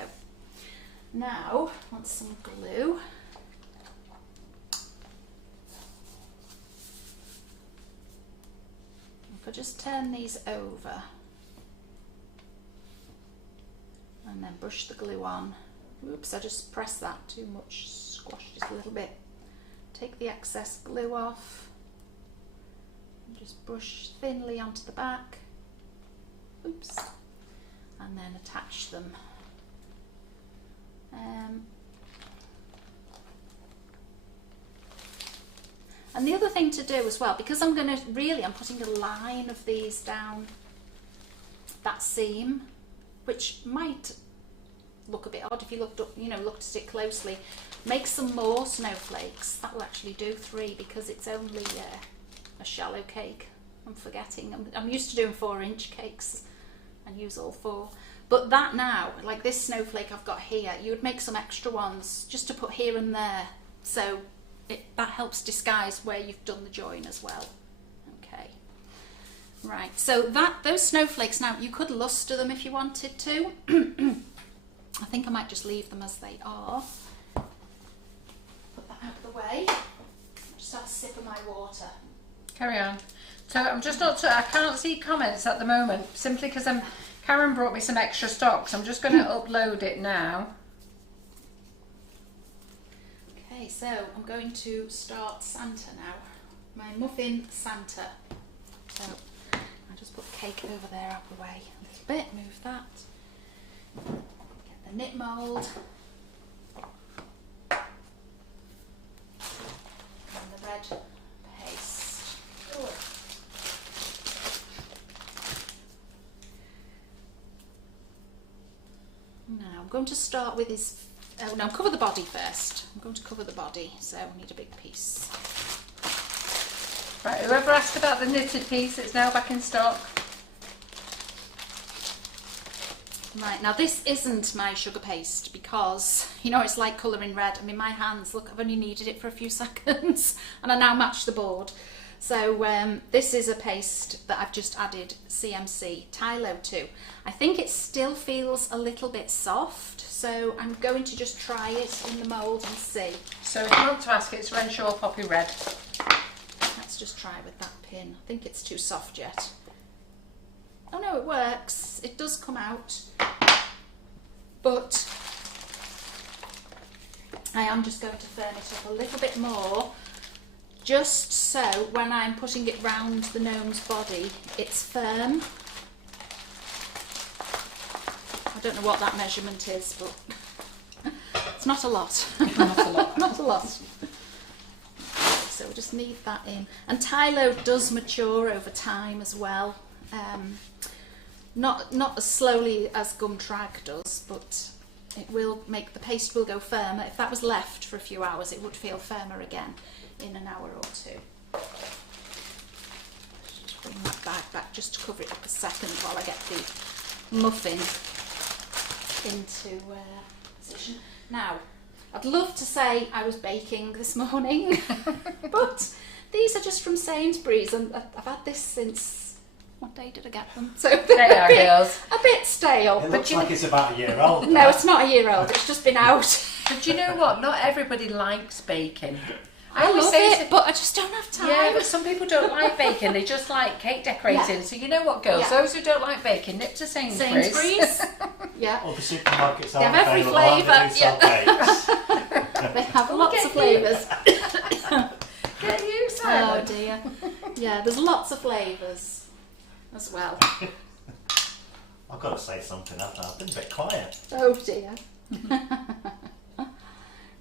Now, I want some glue. If I just turn these over and then brush the glue on. Oops, I just pressed that too much, squashed it a little bit. Take the excess glue off and just brush thinly onto the back. Oops, and then attach them. And the other thing to do as well, because I'm putting a line of these down that seam, which might look a bit odd if you looked at it closely. Make some more snowflakes. That will actually do 3 because it's only a shallow cake. I'm forgetting. I'm used to doing 4-inch cakes and use all 4. But that now, like this snowflake I've got here, you would make some extra ones just to put here and there. So that helps disguise where you've done the join as well. Okay. Right, so those snowflakes now, you could luster them if you wanted to. I think I might just leave them as they are. Put that out of the way. Just have a sip of my water. Carry on. So I'm just not. I can't see comments at the moment simply because Karen brought me some extra stock. So I'm just going to upload it now. Okay, so I'm going to start Santa now. My muffin Santa. So I'll just put the cake over there out of the way a little bit. Move that. The knit mould and the red paste. Ooh. Now I'm going to start with his. Oh no, cover the body first. I'm going to cover the body, so I need a big piece. Right, whoever asked about the knitted piece, it's now back in stock. Right, now this isn't my sugar paste because, it's like colouring red. I mean, my hands, look, I've only kneaded it for a few seconds and I now match the board. So this is a paste that I've just added CMC Tylo to. I think it still feels a little bit soft, so I'm going to just try it in the mould and see. So if you want to ask, it's Renshaw Poppy Red. Let's just try with that pin. I think it's too soft yet. Oh no, it works. It does come out. But I am just going to firm it up a little bit more, just so when I'm putting it round the gnome's body, it's firm. I don't know what that measurement is, but it's not a lot. Not a lot. Not a lot. So we'll just knead that in. And Tylo does mature over time as well. Not as slowly as gum trag does, but it will make the paste will go firmer. If that was left for a few hours, it would feel firmer again in an hour or two. Just bring that bag back just to cover it up a second while I get the muffin into position. Now, I'd love to say I was baking this morning, but these are just from Sainsbury's, and I've had this since. What day did I get them? So They are girls. A bit stale. It looks like it's about a year old. No, it's not a year old. It's just been out. But you know what? Not everybody likes baking. I always love say it, but I just don't have time. Yeah, but some people don't like baking. They just like cake decorating. Yeah. So you know what, girls? Yeah. Those who don't like baking, nip to Sainsbury's. Sainsbury's. Yeah. All the supermarkets They have are every available, aren't flavour, they? Do sell cakes. They have lots of flavours. Get you, Oh Simon. dear. Yeah, there's lots of flavours as well. I've got to say something, haven't I? I've been a bit quiet. Oh dear.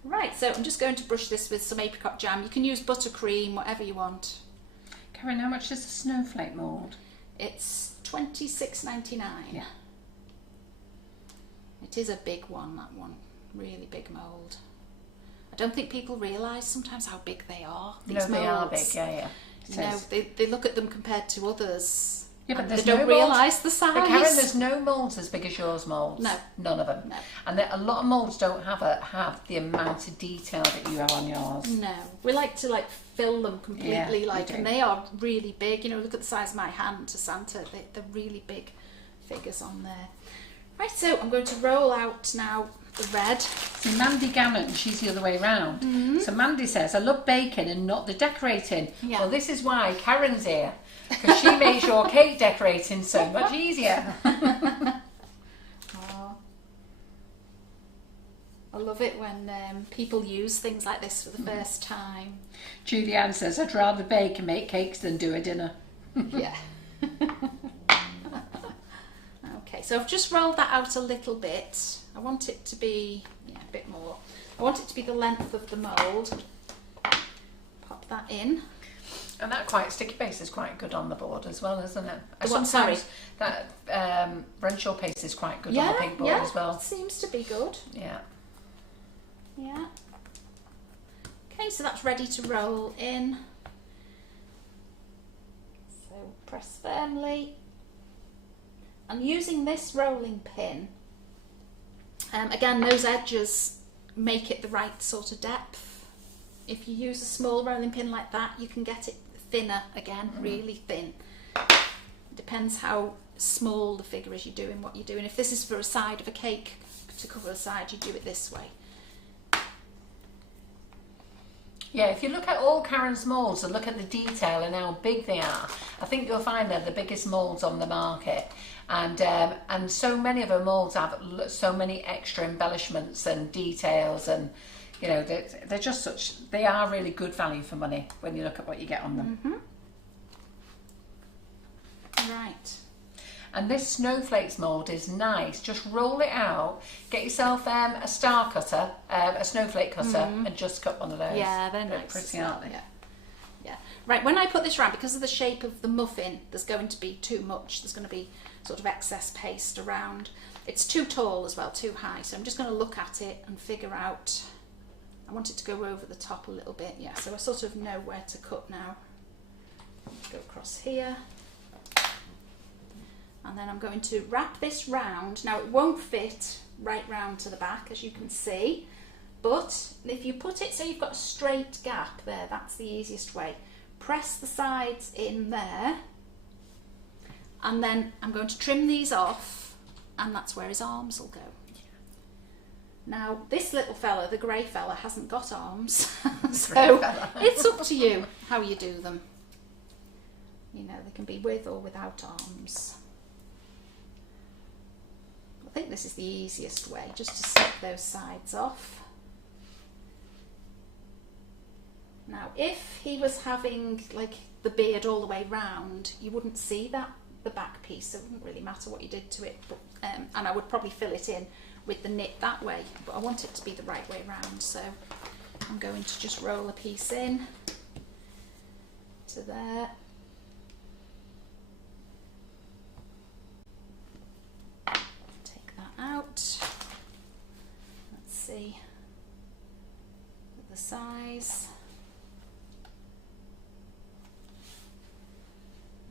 Right, so I'm just going to brush this with some apricot jam. You can use buttercream, whatever you want. Karen, how much is the Snowflake Mold? It's $26.99. Yeah. It is a big one, that one. Really big mould. I don't think people realise sometimes how big they are. These No, they are moulds. big, yeah. You know, they look at them compared to others Yeah, but and there's they don't no moulds. realise the size. But Karen, there's no moulds as big as yours moulds. No. None of them. No. And a lot of moulds don't have the amount of detail that you have on yours. No. We like to fill them completely, Yeah, and they are really big. You know, look at the size of my hand to Santa. They're really big figures on there. Right, so I'm going to roll out now the red. See, Mandy Gannon, she's the other way around. Mm-hmm. So Mandy says, I love baking and not the decorating. Yeah. Well, this is why Karen's here. Because she makes your cake decorating so much easier. Oh. I love it when people use things like this for the first time. Julianne says, I'd rather bake and make cakes than do a dinner. Yeah. Okay, so I've just rolled that out a little bit. I want it to be a bit more. I want it to be the length of the mould. Pop that in. And that sticky paste is quite good on the board as well, isn't it? Sorry. That Renshaw paste is quite good on the pink board as well. It seems to be good. Yeah. Yeah. Okay, so that's ready to roll in. So press firmly. And using this rolling pin, again, those edges make it the right sort of depth. If you use a small rolling pin like that, you can get it thinner again, really thin. It depends how small the figure is you're doing, what you're doing. If this is for a side of a cake, to cover a side, you do it this way. Yeah, if you look at all Karen's moulds and look at the detail and how big they are, I think you'll find they're the biggest moulds on the market. And so many of her moulds have so many extra embellishments and details, and you know, they're just they are really good value for money when you look at what you get on them. Mm-hmm. Right. And this Snowflakes mould is nice. Just roll it out, get yourself a star cutter, a snowflake cutter, and just cut one of those. Yeah, they're nice. Pretty, aren't they? Yeah. Yeah. Right, when I put this around, because of the shape of the muffin, there's going to be too much. There's going to be sort of excess paste around. It's too tall as well, too high. So I'm just going to look at it and figure out. I want it to go over the top a little bit. Yeah, so I sort of know where to cut now. Go across here. And then I'm going to wrap this round. Now it won't fit right round to the back, as you can see, but if you put it so you've got a straight gap there, that's the easiest way. Press the sides in there, and then I'm going to trim these off, and that's where his arms will go. Now this little fella, the grey fella, hasn't got arms, so it's up to you how you do them. You know, they can be with or without arms. I think this is the easiest way, just to set those sides off. Now, if he was having like the beard all the way round, you wouldn't see that, the back piece, so it wouldn't really matter what you did to it. But, and I would probably fill it in with the knit that way, but I want it to be the right way round, so I'm going to just roll a piece in to there. Out. Let's see the size.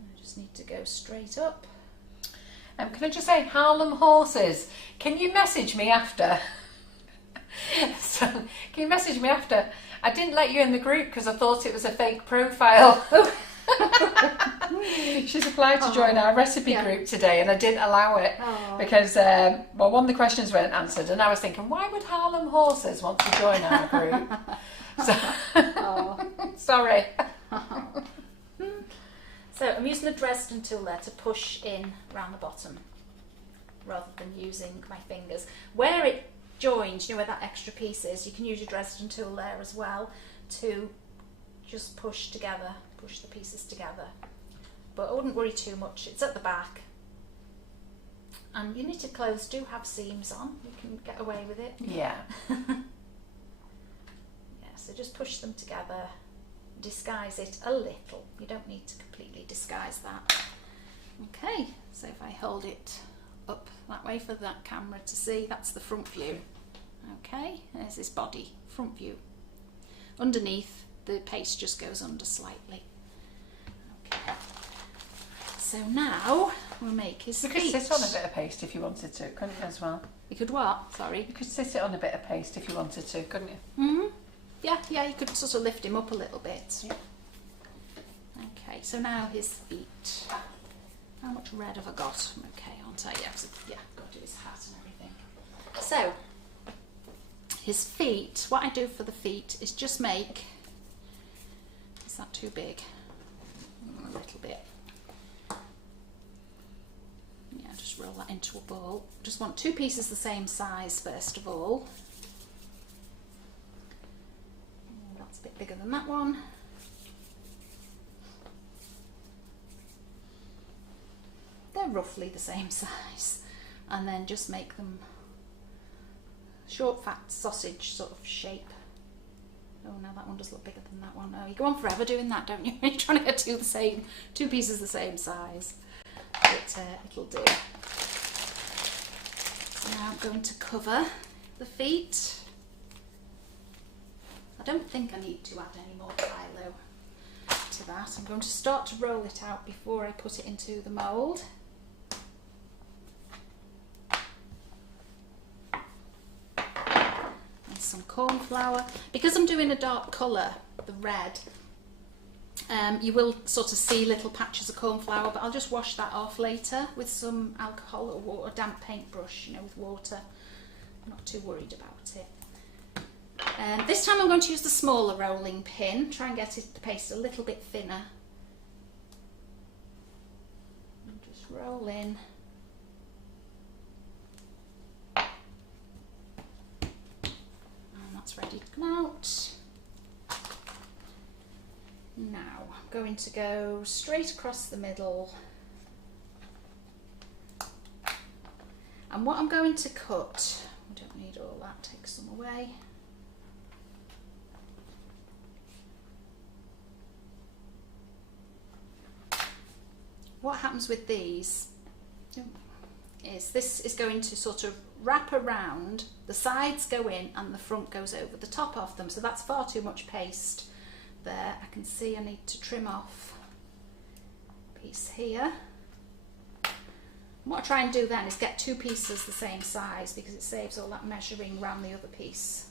I just need to go straight up. Can I just say, Harlem Horses, can you message me after? So, can you message me after? I didn't let you in the group because I thought it was a fake profile. She's applied to join our recipe group today, and I didn't allow it because well, one of the questions weren't answered, and I was thinking, why would Harlem Horses want to join our group? So, sorry. So I'm using the Dresden tool there to push in around the bottom rather than using my fingers. Where it joins, you know, where that extra piece is, you can use your Dresden tool there as well to just push together, push the pieces together. But I wouldn't worry too much, it's at the back. And your knitted clothes do have seams on, you can get away with it. Yeah. Yeah, so just push them together, disguise it a little. You don't need to completely disguise that. Okay, so if I hold it up that way for that camera to see, that's the front view. Okay, there's his body, front view. Underneath, the paste just goes under slightly. Okay. So now we'll make his You feet. could sit on a bit of paste if you wanted to, couldn't you, as well? You could what? Sorry. You could sit it on a bit of paste if you wanted to, couldn't you? Mm-hmm. Yeah, you could sort of lift him up a little bit. Yeah. Okay, so now his feet. How much red have I got? I'm okay, aren't I? Yeah, got to do his hat and everything. So, his feet, what I do for the feet is just make, is that too big? A little bit. Yeah, just roll that into a ball. Just want 2 pieces the same size first of all. That's a bit bigger than that one. They're roughly the same size, and then just make them short fat sausage sort of shape. Oh no, that one does look bigger than that one. Oh, you go on forever doing that, don't you? You're trying to get 2 pieces the same size. But it'll do. So now I'm going to cover the feet. I don't think I need to add any more phyllo to that. I'm going to start to roll it out before I put it into the mould. And some corn flour. Because I'm doing a dark colour, the red, you will sort of see little patches of corn flour, but I'll just wash that off later with some alcohol or water, damp paintbrush, with water. I'm not too worried about it. This time I'm going to use the smaller rolling pin, try and get the paste a little bit thinner. And just roll in. And that's ready to come out. Now I'm going to go straight across the middle. And what I'm going to cut, I don't need all that, take some away. What happens with these is this is going to sort of wrap around, the sides go in and the front goes over the top of them, so that's far too much paste there. I can see I need to trim off a piece here. And what I try and do then is get 2 pieces the same size because it saves all that measuring around the other piece.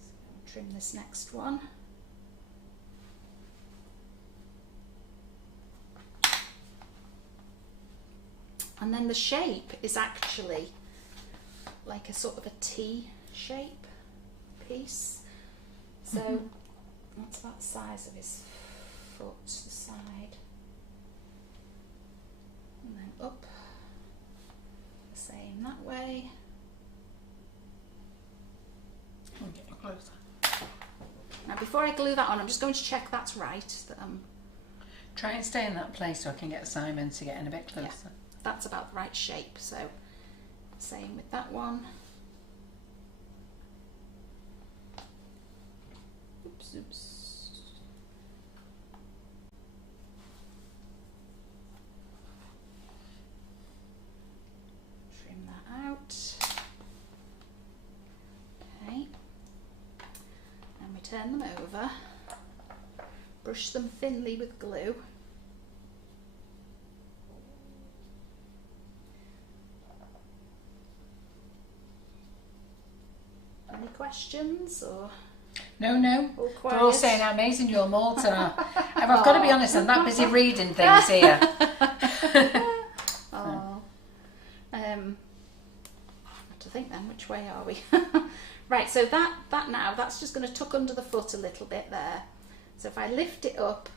So I'll trim this next one. And then the shape is actually like a sort of a T shape piece. So that's that size of his foot, the side. And then up, the same that way. I'm getting closer. Now before I glue that on, I'm just going to check that's right. That Try and stay in that place so I can get Simon to get in a bit closer. Yeah. That's about the right shape, so same with that one. Oops. Trim that out. Okay. And we turn them over. Brush them thinly with glue. Any questions or? No. All They're all saying how amazing your molds are. And I've got to be honest, I'm that busy reading things here. Oh. I have to think then, which way are we? Right, so that now, that's just going to tuck under the foot a little bit there. So if I lift it up,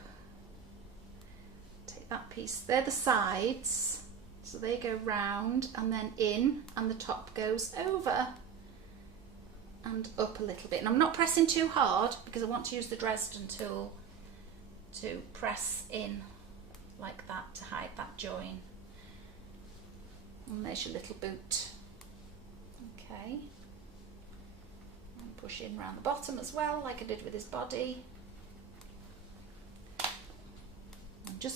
take that piece, they're the sides, so they go round and then in, and the top goes over and up a little bit. And I'm not pressing too hard because I want to use the Dresden tool to press in like that to hide that join. And there's your little boot. Okay. And push in around the bottom as well, like I did with his body.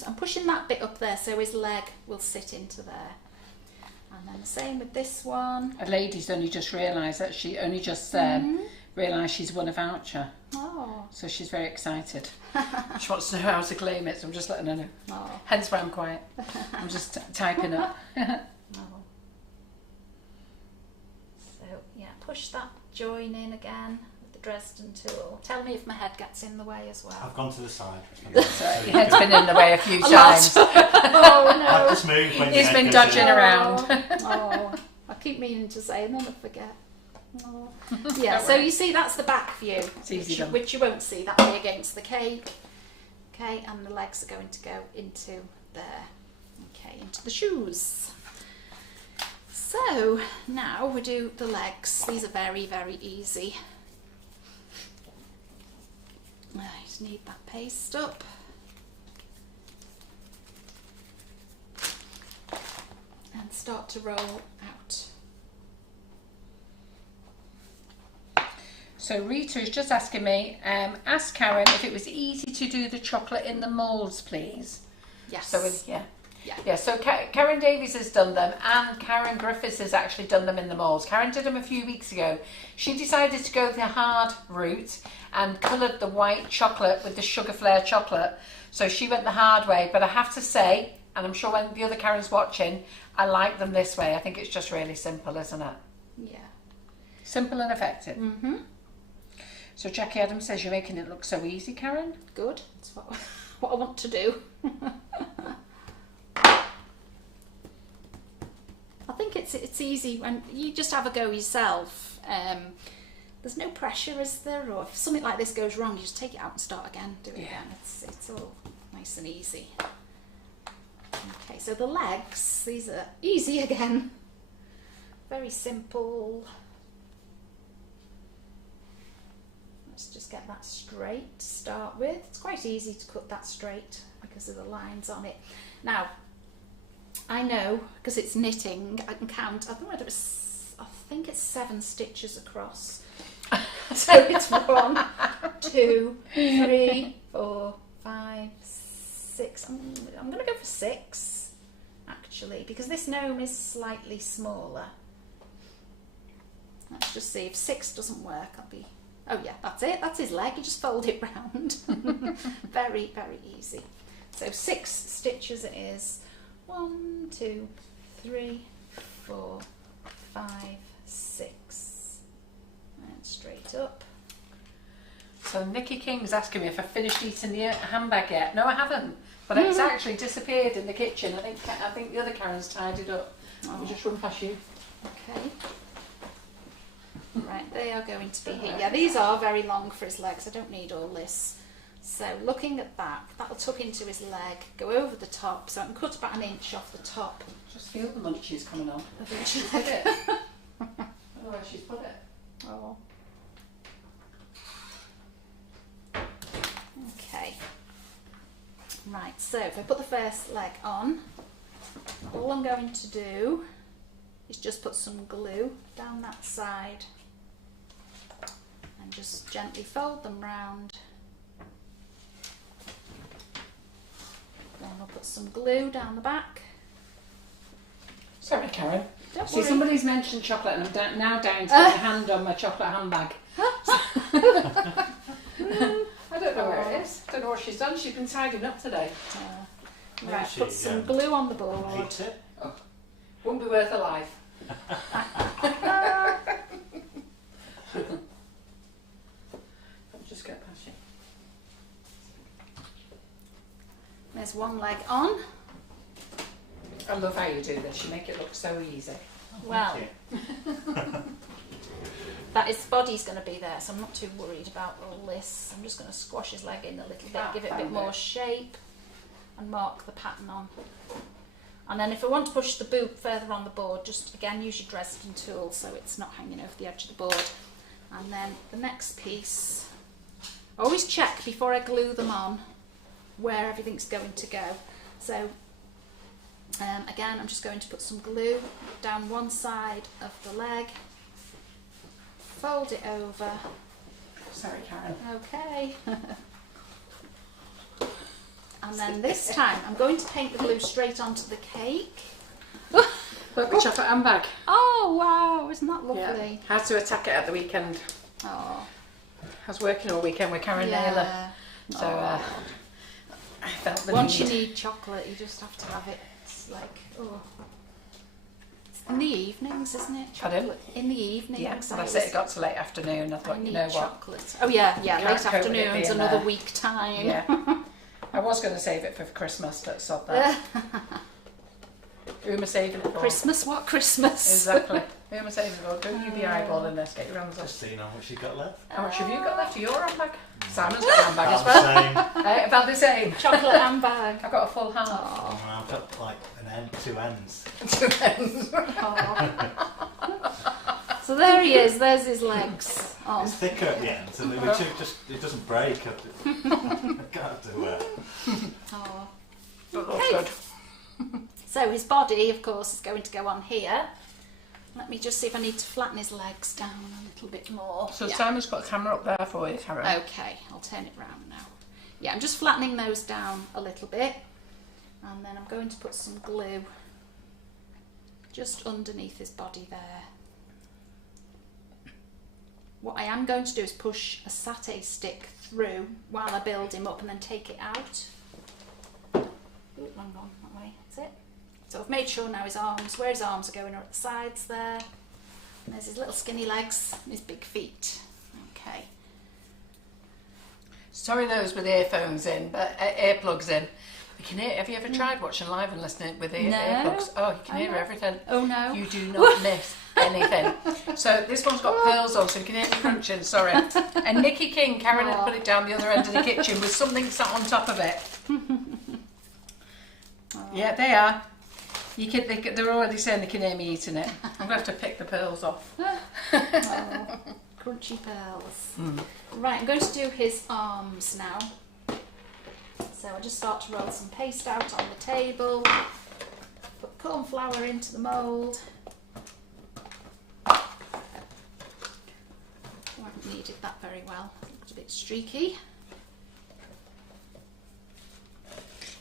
I'm pushing that bit up there so his leg will sit into there. And then the same with this one. A lady's only just realised that she only just realised she's won a voucher. Oh. So she's very excited. She wants to know how to claim it, so I'm just letting her know. Oh. Hence why I'm quiet. I'm just typing up. Oh. So yeah, push that join in again with the Dresden tool. Tell me if my head gets in the way as well. I've gone to the side. So your head's been in the way a few times. Oh no. I've just moved when He's been dodging around. Oh, I keep meaning to say and then I forget. Oh. Yeah, so you see that's the back view, which you won't see. That'll be against the cake. Okay, and the legs are going to go into there. Okay, into the shoes. So now we do the legs. These are very, very easy. I just need that paste up. And start to roll out. So Rita is just asking me, ask Karen if it was easy to do the chocolate in the moulds, please. Yes. So so Karen Davies has done them, and Karen Griffiths has actually done them in the moulds. Karen did them a few weeks ago. She decided to go the hard route and coloured the white chocolate with the sugar flare chocolate. So she went the hard way, but I have to say, and I'm sure when the other Karen's watching, I like them this way. I think it's just really simple, isn't it? Yeah. Simple and effective. Mm-hmm. So Jackie Adams says you're making it look so easy, Karen. Good. That's what I want to do. I think it's easy when you just have a go yourself. There's no pressure, is there? Or if something like this goes wrong, you just take it out and start again. Do it again. It's all nice and easy. Okay, so the legs, these are easy again. Very simple. Let's just get that straight to start with. It's quite easy to cut that straight because of the lines on it. Now, I know because it's knitting, I can count. I think it's 7 stitches across. So it's 1, 2, 3, 4, 5, 6. I'm going to go for 6 actually because this gnome is slightly smaller. Let's just see if 6 doesn't work. Oh yeah, that's it. That's his leg. You just fold it round. Very, very easy. So 6 stitches it is. 1, 2, 3, 4, 5, 6. And straight up. So Nikki King's asking me if I finished eating the handbag yet. No, I haven't. But it's actually disappeared in the kitchen. I think the other Karen's tied it up. I'll just run past you. Okay. Right, they are going to be here. Yeah, these are very long for his legs. I don't need all this. So looking at that, that'll tuck into his leg, go over the top, so I can cut about 1 inch off the top. Just feel the munchies coming on. Of each She's leg. put it. I don't know where she's put it. Oh. Okay. Right, so if I put the first leg on, all I'm going to do is just put some glue down that side and just gently fold them round. Then I'll put some glue down the back. Sorry, Karen. Don't See, worry. somebody's mentioned chocolate and I'm now down to get my hand on my chocolate handbag. I don't know where it is. Don't know what she's done. She's been tidying up today. Right, put some glue on the board. Ate it. Wouldn't be worth a life. I'll just get past you. There's one leg on. I love how you do this. You make it look so easy. Well, that his body's going to be there, so I'm not too worried about all this. I'm just going to squash his leg in a little bit, give it a bit more shape and mark the pattern on. And then if I want to push the boot further on the board, just again use your Dresden tool so it's not hanging over the edge of the board. And then the next piece, always check before I glue them on where everything's going to go. So again, I'm just going to put some glue down one side of the leg, fold it over. Sorry, Karen. Okay. And then this time I'm going to paint the glue straight onto the cake. Look, the chocolate handbag. Oh wow, isn't that lovely? Yeah. How to attack it at the weekend. Oh. I was working all weekend with Karen Davies, so I felt the Once need. you need chocolate, you just have to have it. It's like, oh. It's in the evenings, isn't it? Pardon? Chocolate in the evenings. Yeah, and I said it got to late afternoon. I thought, you know what? Chocolate. Oh yeah, Can't late cope with it afternoon's being another there. week time. Yeah. I was going to save it for Christmas, but sod that. Who am I saving it for? Christmas? What Christmas? Exactly. Who am I saving it for? Don't you be eyeballing this. Get your hands Just up. seeing how much you got left. How much have you got left of your handbag? Simon's got a handbag as well. Same. About the same. Chocolate handbag. I've got a full hand. Oh. I've got like an end, 2 ends. So there he is. There's his legs. Oh. It's thicker at the end, so it doesn't break. I can't do it. Oh. That looks good. So his body, of course, is going to go on here. Let me just see if I need to flatten his legs down a little bit more. So Yeah. Simon's got a camera up there for you, Karen. Okay, I'll turn it round now. Yeah, I'm just flattening those down a little bit. And then I'm going to put some glue just underneath his body there. What I am going to do is push a satay stick through while I build him up and then take it out. Ooh, wrong one, that way, that's it. So I've made sure now where his arms are going are at the sides there. And there's his little skinny legs and his big feet. Okay. Sorry those with earphones in, but earplugs in. You can hear, have you ever tried watching live and listening with earplugs? Oh, you can hear everything. Oh no. You do not miss anything. So this one's got pearls on, so you can hear me crunching, sorry. And Nikki King, Karen had put it down the other end of the kitchen with something sat on top of it. Yeah, they are. They're already saying they can hear me eating it. I'm going to have to pick the pearls off. Oh, crunchy pearls. Right, I'm going to do his arms now. So I just start to roll some paste out on the table. Put corn flour into the mould. I haven't kneaded that very well. It's a bit streaky.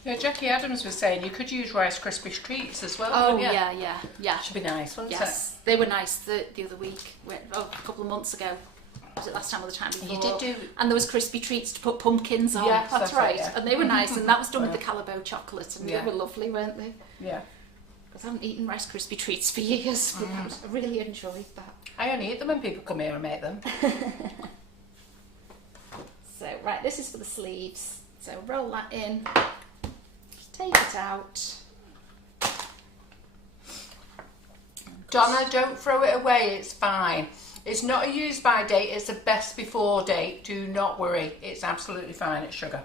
Yeah, Jackie Adams was saying you could use Rice Krispies treats as well. Oh, couldn't you? yeah. Should be nice, wouldn't Yes, they were nice the other week, a couple of months ago. Was it last time or the time before? You did do. And there was crispy treats to put pumpkins on. Yeah, that's right. yeah. And they were nice, and that was done with the Calibo chocolate, and Yeah. they were lovely, weren't they? Yeah. Because I haven't eaten Rice Krispie treats for years. But I really enjoyed that. I only eat them when people come here and make them. So, right, this is for the sleeves. So roll that in. Just take it out. Donna, don't throw it away, it's fine. It's not a use by date, it's a best before date. Do not worry, it's absolutely fine, it's sugar.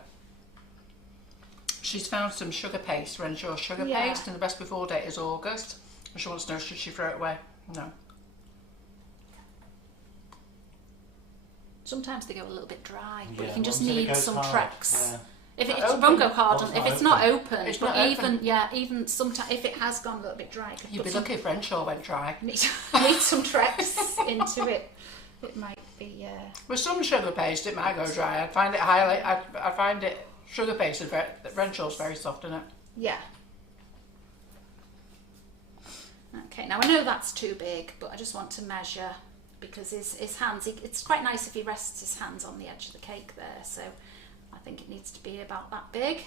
She's found some sugar paste, Renshaw sugar paste, and the best before date is August. And she wants to know, should she throw it away? No. Sometimes they go a little bit dry, but Yeah, you can just once it need goes some hard, tricks. yeah. If it Open. won't go hard, Once if not it's not open. open, It's but not even sometimes if it has gone a little bit dry, You'd be lucky if Renshaw went dry. need some tricks into it. It might be. With some sugar paste, it might go dry. I find it sugar paste is Renshaw's very soft in it. Yeah. Okay, now I know that's too big, but I just want to measure because his hands, it's quite nice if he rests his hands on the edge of the cake there, so I think it needs to be about that big.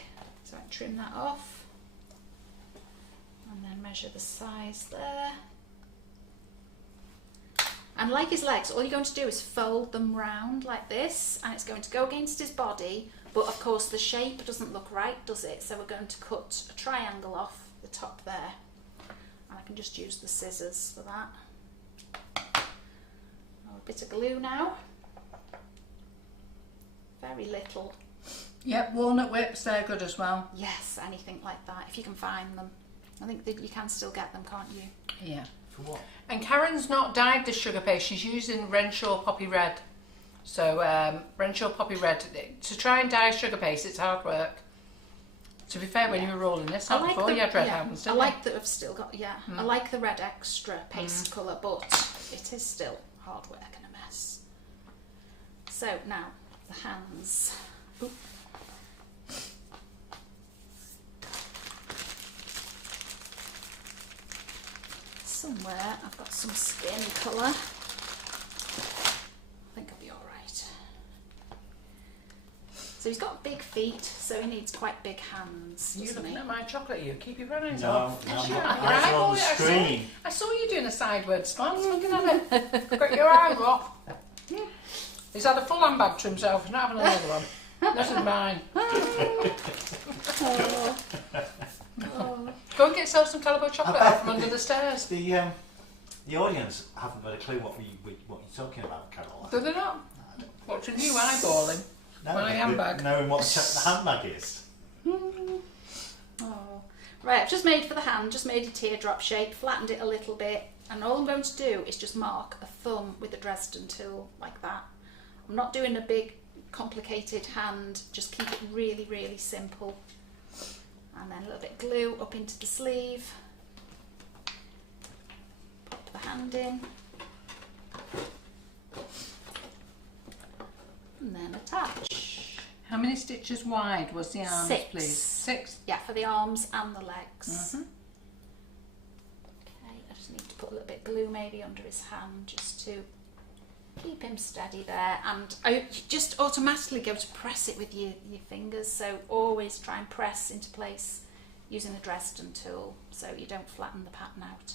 So I trim that off and then measure the size there. And like his legs, all you're going to do is fold them round like this, and it's going to go against his body, but of course the shape doesn't look right, does it? So we're going to cut a triangle off the top there. And I can just use the scissors for that. Oh, a bit of glue now. Very little. Yep, walnut whips, they're good as well. Yes, anything like that, if you can find them. I think that you can still get them, can't you? Yeah. For what? And Karen's not dyed the sugar paste, she's using Renshaw Poppy Red. So Renshaw Poppy Red, to try and dye sugar paste, it's hard work. To be fair, when you were rolling this out before, you had red hands, I didn't like that I've still got, I like the red extra paste colour, but it is still hard work and a mess. So now, the hands. Oop. Somewhere I've got some skin colour. I think I'll be So he's got big feet, so he needs quite big hands. You doesn't looking he? at my chocolate? You keep your eyes No, off. no, Your my eyes eyes are on the I saw- screen. I saw you doing a sideways glance. Looking at it. Got your eyes off. He's had a full handbag to himself. He's not having another one. This is mine. Go and get yourself some Calico chocolate out from under the stairs. The audience haven't got a clue what you're talking about, Carol. Do they not? Watching you eyeballing No, my handbag. Knowing what the handbag is. Oh. Right, I've just made for the hand, just made a teardrop shape, flattened it a little bit, and all I'm going to do is just mark a thumb with a Dresden tool like that. I'm not doing a big complicated hand, just keep it really, really simple. And then a little bit of glue up into the sleeve. Pop the hand in. And then attach. How many stitches wide was the arms, 6. please? 6. Yeah, for the arms and the legs. Mhm. Okay, I just need to put a little bit of glue maybe under his hand just to keep him steady there. And I just automatically go to press it with your fingers, so always try and press into place using a Dresden tool so you don't flatten the pattern out.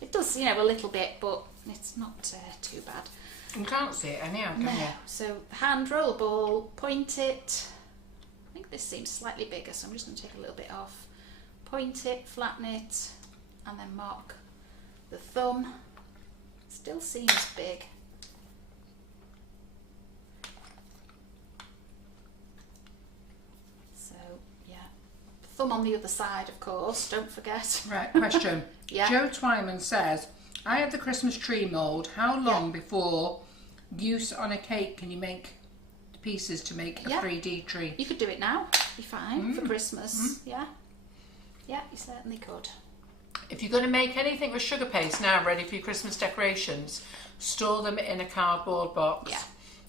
It does, you know, a little bit, but it's not too bad. You can't see it anyhow, can No. you? So hand roll ball, point it. I think this seems slightly bigger, so I'm just going to take a little bit off. Point it, flatten it, and then mark the thumb. Still seems big. So yeah, thumb on the other side, of course. Don't forget. Right, question. Yeah. Joe Twyman says, I have the Christmas tree mould. How long before use on a cake can you make the pieces to make a 3D tree? You could do it now. Be fine for Christmas. Yeah. Yeah, you certainly could. If you're going to make anything with sugar paste now ready for your Christmas decorations, store them in a cardboard box. Yeah.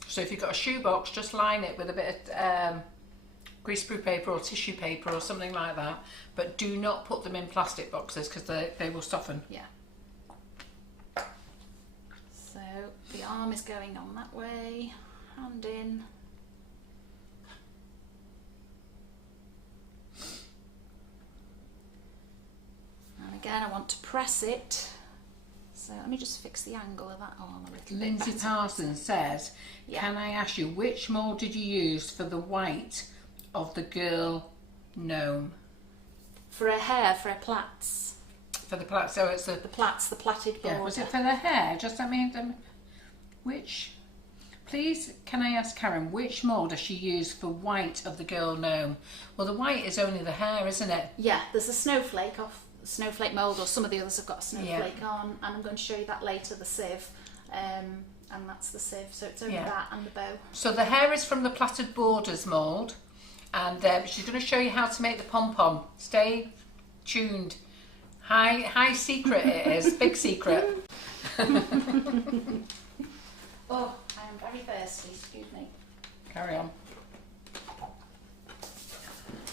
So if you've got a shoe box, just line it with a bit of greaseproof paper or tissue paper or something like that. But do not put them in plastic boxes because they will soften. Yeah. So the arm is going on that way, hand in. And again, I want to press it. So let me just fix the angle of that arm a little Lindsay bit better. Parsons says, can I ask you, which mould did you use for the white of the girl gnome? For her hair, for her plaits. For the plait, so it's The plaits, the plaited border. yeah, was it for the hair? Just I mean, which? Please, can I ask Karen, which mould does she use for white of the girl gnome? Well, the white is only the hair, isn't it? Yeah, there's a snowflake off Snowflake Mold, or some of the others have got a snowflake on, and I'm going to show you that later, the sieve. And that's the sieve, so it's only that and the bow. So the hair is from the plaited borders mould, and she's going to show you how to make the pom-pom. Stay tuned. High secret it is, big secret. Oh, I am very thirsty, excuse me. Carry on.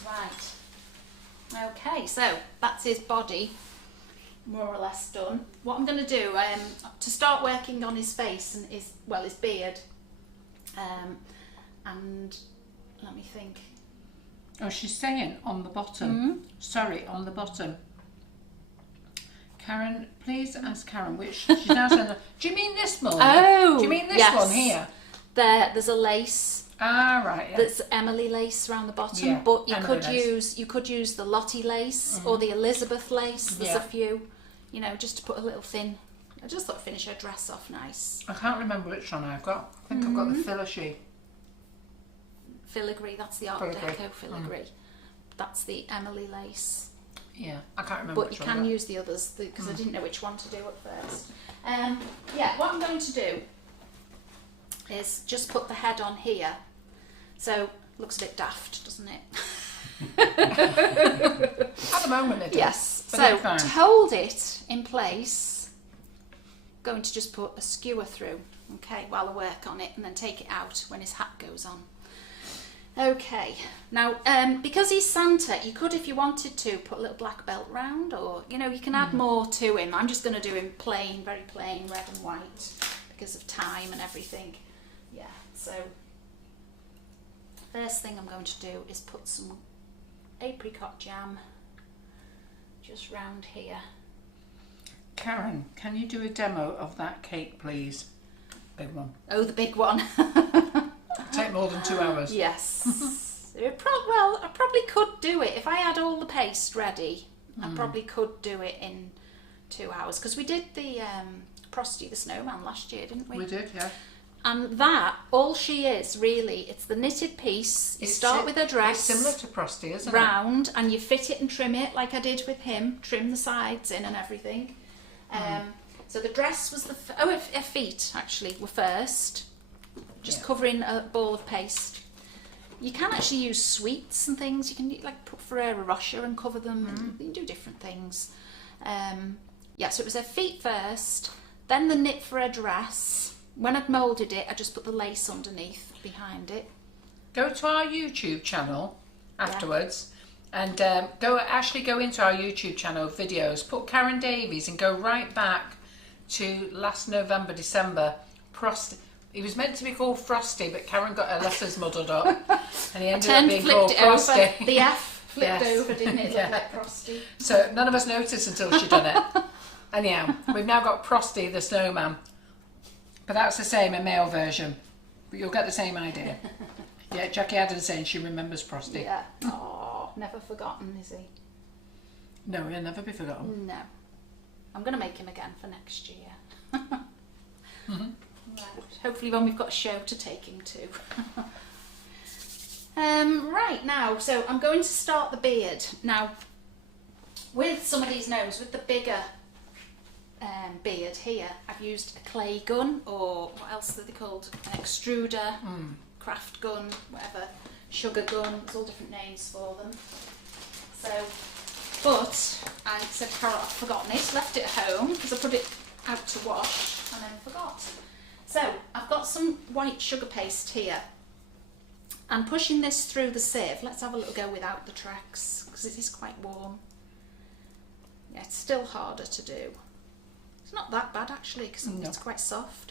Right. Okay, so that's his body, more or less done. What I'm going to do, to start working on his face and his beard, and let me think. Oh, she's saying on the bottom. Sorry, on the bottom. Karen, please ask Karen which. She's now saying, do you mean this mould? Oh, do you mean this yes. one here? There's a lace. Ah, right. Yeah. That's Emily lace around the bottom, Yeah, but you Emily could lace. use the Lottie lace or the Elizabeth lace. There's Yeah. a few, you know, just to put a little thin. I just thought finish her dress off nice. I can't remember which one I've got. I think I've got the filigree. Filigree, that's the Art Filigree. Deco filigree. That's the Emily lace. Yeah, I can't remember But which you one. can use the others because I didn't know which one to do at first. Yeah, what I'm going to do is just put the head on here. So looks a bit daft, doesn't it? At the moment it is. Yes. But So it's fine. to hold it in place, going to just put a skewer through, okay, while I work on it, and then take it out when his hat goes on. Okay, now because he's Santa, you could, if you wanted to, put a little black belt round, or you know, you can add more to him. I'm just going to do him plain, very plain, red and white, because of time and everything. Yeah, so first thing I'm going to do is put some apricot jam just round here. Karen, can you do a demo of that cake, please? Big one. Oh, the big one. Take more than 2 hours. Yes. Well, I probably could do it. If I had all the paste ready, I probably could do it in 2 hours. Because we did the Frosty the Snowman last year, didn't we? We did, yeah. And that, all she is really, it's the knitted piece. You start with a dress. It's similar to Frosty, isn't it? Round, and you fit it and trim it like I did with him. Trim the sides in and everything. So the dress was her feet actually were first. Just covering a ball of paste. You can actually use sweets and things. You can like put Ferrero Rocher and cover them. And you can do different things. Yeah, so it was her feet first, then the knit for her dress. When I'd moulded it, I just put the lace underneath behind it. Go to our YouTube channel afterwards and go into our YouTube channel videos, put Karen Davies and go right back to last November, December. Frosty. He was meant to be called Frosty, but Karen got her letters muddled up and he ended up being called Frosty. Over. The F flipped over, didn't it? Looked like Frosty. So none of us noticed until she'd done it. Anyhow, we've now got Frosty the Snowman. But that's the same, a male version. But you'll get the same idea. Yeah, Jackie Adams saying she remembers Frosty. Yeah. Oh, never forgotten, is he? No, he'll never be forgotten. No. I'm going to make him again for next year. Right. Hopefully when we've got a show to take him to. Right, now, so I'm going to start the beard. Now, with some of these gnomes, with the bigger beard here, I've used a clay gun, or what else are they called? An extruder, craft gun, whatever, sugar gun, there's all different names for them. So, but I said, Carol, I've forgotten it, left it at home because I put it out to wash and then forgot. So I've got some white sugar paste here. And pushing this through the sieve, let's have a little go without the tracks because it is quite warm. Yeah, it's still harder to do. It's not that bad actually because it's quite soft.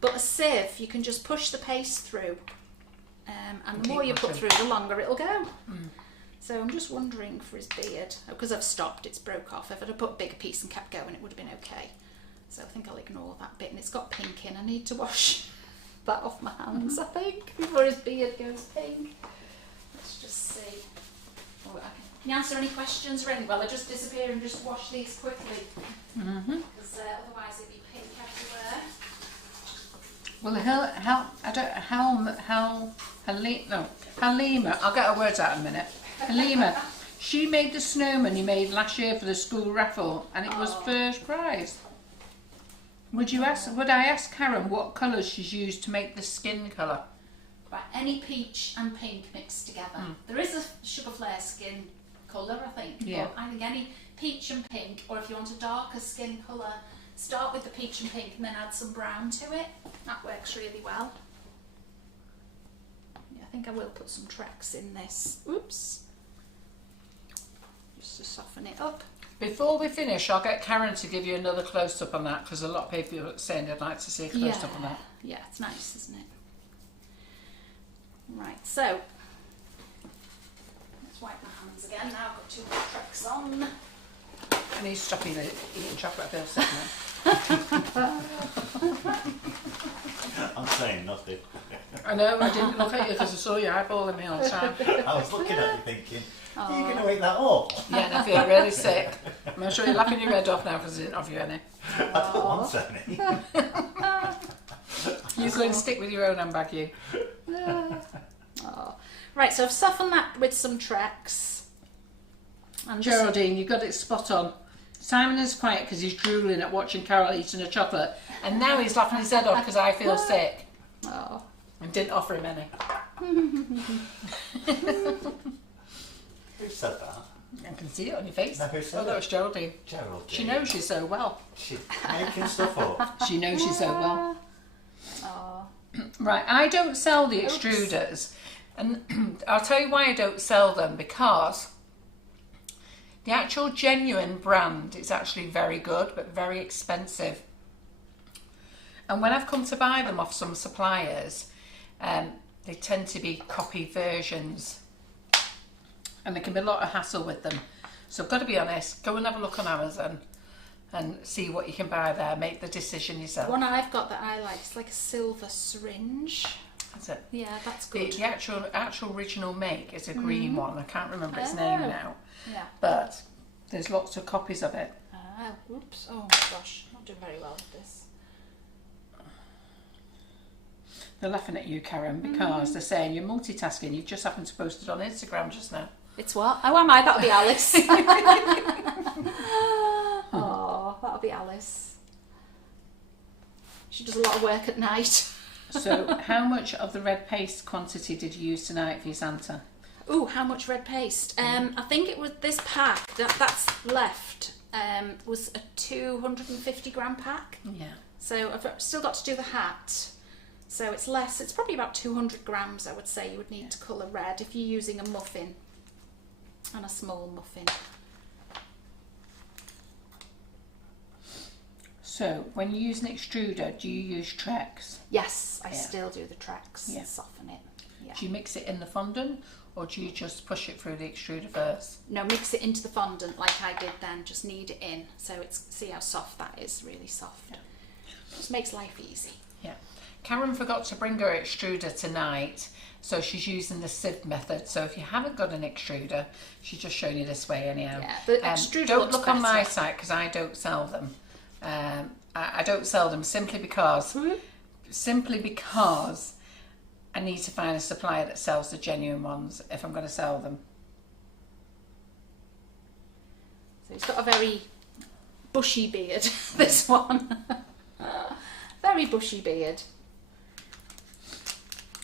But a sieve, you can just push the paste through. And the more you put through, the longer it'll go. So I'm just wondering for his beard, because I've stopped, it's broke off. If I'd have put a bigger piece and kept going, it would have been okay. So I think I'll ignore that bit. And it's got pink in. I need to wash that off my hands, I think, before his beard goes pink. Let's just see. Oh, can you answer any questions or anything? Well, I just disappear and just wash these quickly. Because otherwise it'd be pink everywhere. Well, Halima, I'll get her words out in a minute. Halima, she made the snowman you made last year for the school raffle, and it was first prize. Would I ask Karen what colours she's used to make the skin colour? Right, any peach and pink mixed together. There is a sugar flare skin colour, I think. Yeah. But I think any peach and pink, or if you want a darker skin colour, start with the peach and pink and then add some brown to it. That works really well. Yeah, I think I will put some tracks in this. Oops. Just to soften it up. Before we finish, I'll get Karen to give you another close-up on that, because a lot of people are saying they'd like to see a close-up on that. Yeah, it's nice, isn't it? Right, so let's wipe my hands again. Now I've got 2 more tracks on. I need to stop eating chocolate, I feel sick now. I'm saying nothing. I know, I didn't look at you because I saw you eyeballing me all the time. I was looking at you thinking, are you going to eat that up? Yeah, and I feel really sick. I'm sure you're laughing your head off now because I didn't offer you any. I don't want any. You go and stick with your own handbag, you. Oh. Right, so I've softened that with some tracks. And Geraldine, you got it spot on. Simon is quiet because he's drooling at watching Carol eating a chocolate, and now he's laughing his head off because I feel sick. Oh. And didn't offer him any. Who said that? I can see it on your face. No, who said that was Geraldine. Geraldine. She knows you so well. She's making stuff up. She knows you so well. Oh. Right, I don't sell the extruders. And I'll tell you why I don't sell them, because the actual genuine brand is actually very good, but very expensive. And when I've come to buy them off some suppliers, they tend to be copy versions, and there can be a lot of hassle with them. So I've got to be honest, go and have a look on Amazon and see what you can buy there. Make the decision yourself. One I've got that I like, it's like a silver syringe. That's it. Yeah, that's good. The actual original make is a green one. I can't remember its name now. Yeah. But there's lots of copies of it. Oops. Oh my gosh, not doing very well with this. They're laughing at you, Karen, because they're saying you're multitasking. You just happened to post it on Instagram just now. It's what? Oh, am I? That'll be Alice. Oh, that'll be Alice. She does a lot of work at night. So, how much of the red paste quantity did you use tonight for your Santa? Ooh, how much red paste? I think it was this pack that's left. Was a 250 gram pack. Yeah. So I've still got to do the hat. So it's less. It's probably about 200 grams. I would say you would need to colour red if you're using a muffin and a small muffin. So, when you use an extruder, do you use Trex? Yes, I still do the Trex. Yeah. Soften it. Yeah. Do you mix it in the fondant, or do you just push it through the extruder first? No, mix it into the fondant like I did then. Just knead it in. So see how soft that is. Really soft. Yeah. Just makes life easy. Yeah. Karen forgot to bring her extruder tonight, so she's using the sieve method. So if you haven't got an extruder, she's just showing you this way anyhow. Yeah, the extruder don't looks look on my better. site because I don't sell them. I don't sell them simply because I need to find a supplier that sells the genuine ones if I'm going to sell them. So he's got a very bushy beard, this one. Very bushy beard.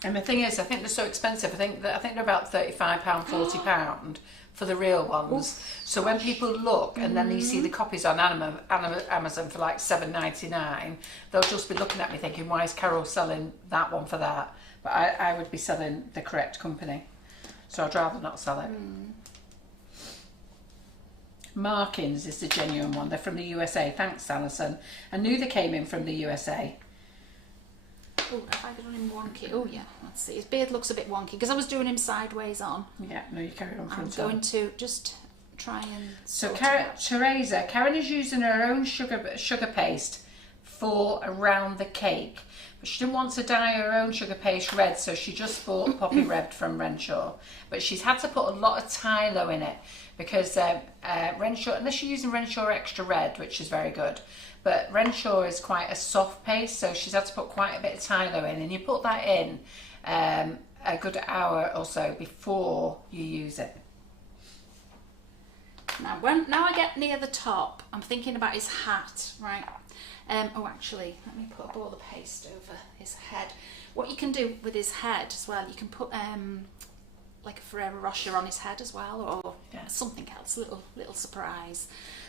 And the thing is, I think they're so expensive. I think they're about £35, £40 for the real ones. So when people look and then they see the copies on Amazon for like $7.99, they'll just be looking at me thinking, why is Carol selling that one for that? But I would be selling the correct company. So I'd rather not sell it. Markins is the genuine one. They're from the USA. Thanks, Alison. I knew they came in from the USA. Oh, have I done him wonky? Oh yeah, let's see. His beard looks a bit wonky because I was doing him sideways on. Yeah, no, you carry on from I'm top. going to just try and... So Karen is using her own sugar paste for around the cake. But she didn't want to dye her own sugar paste red, so she just bought Poppy Red from Renshaw. But she's had to put a lot of Tylo in it because Renshaw, unless you're using Renshaw Extra Red, which is very good, but Renshaw is quite a soft paste, so she's had to put quite a bit of Tylo in, and you put that in a good hour or so before you use it. Now I get near the top, I'm thinking about his hat, right? Oh, actually, let me put a ball of paste over his head. What you can do with his head as well, you can put like a Ferrero Rocher on his head as well, or something else, little surprise.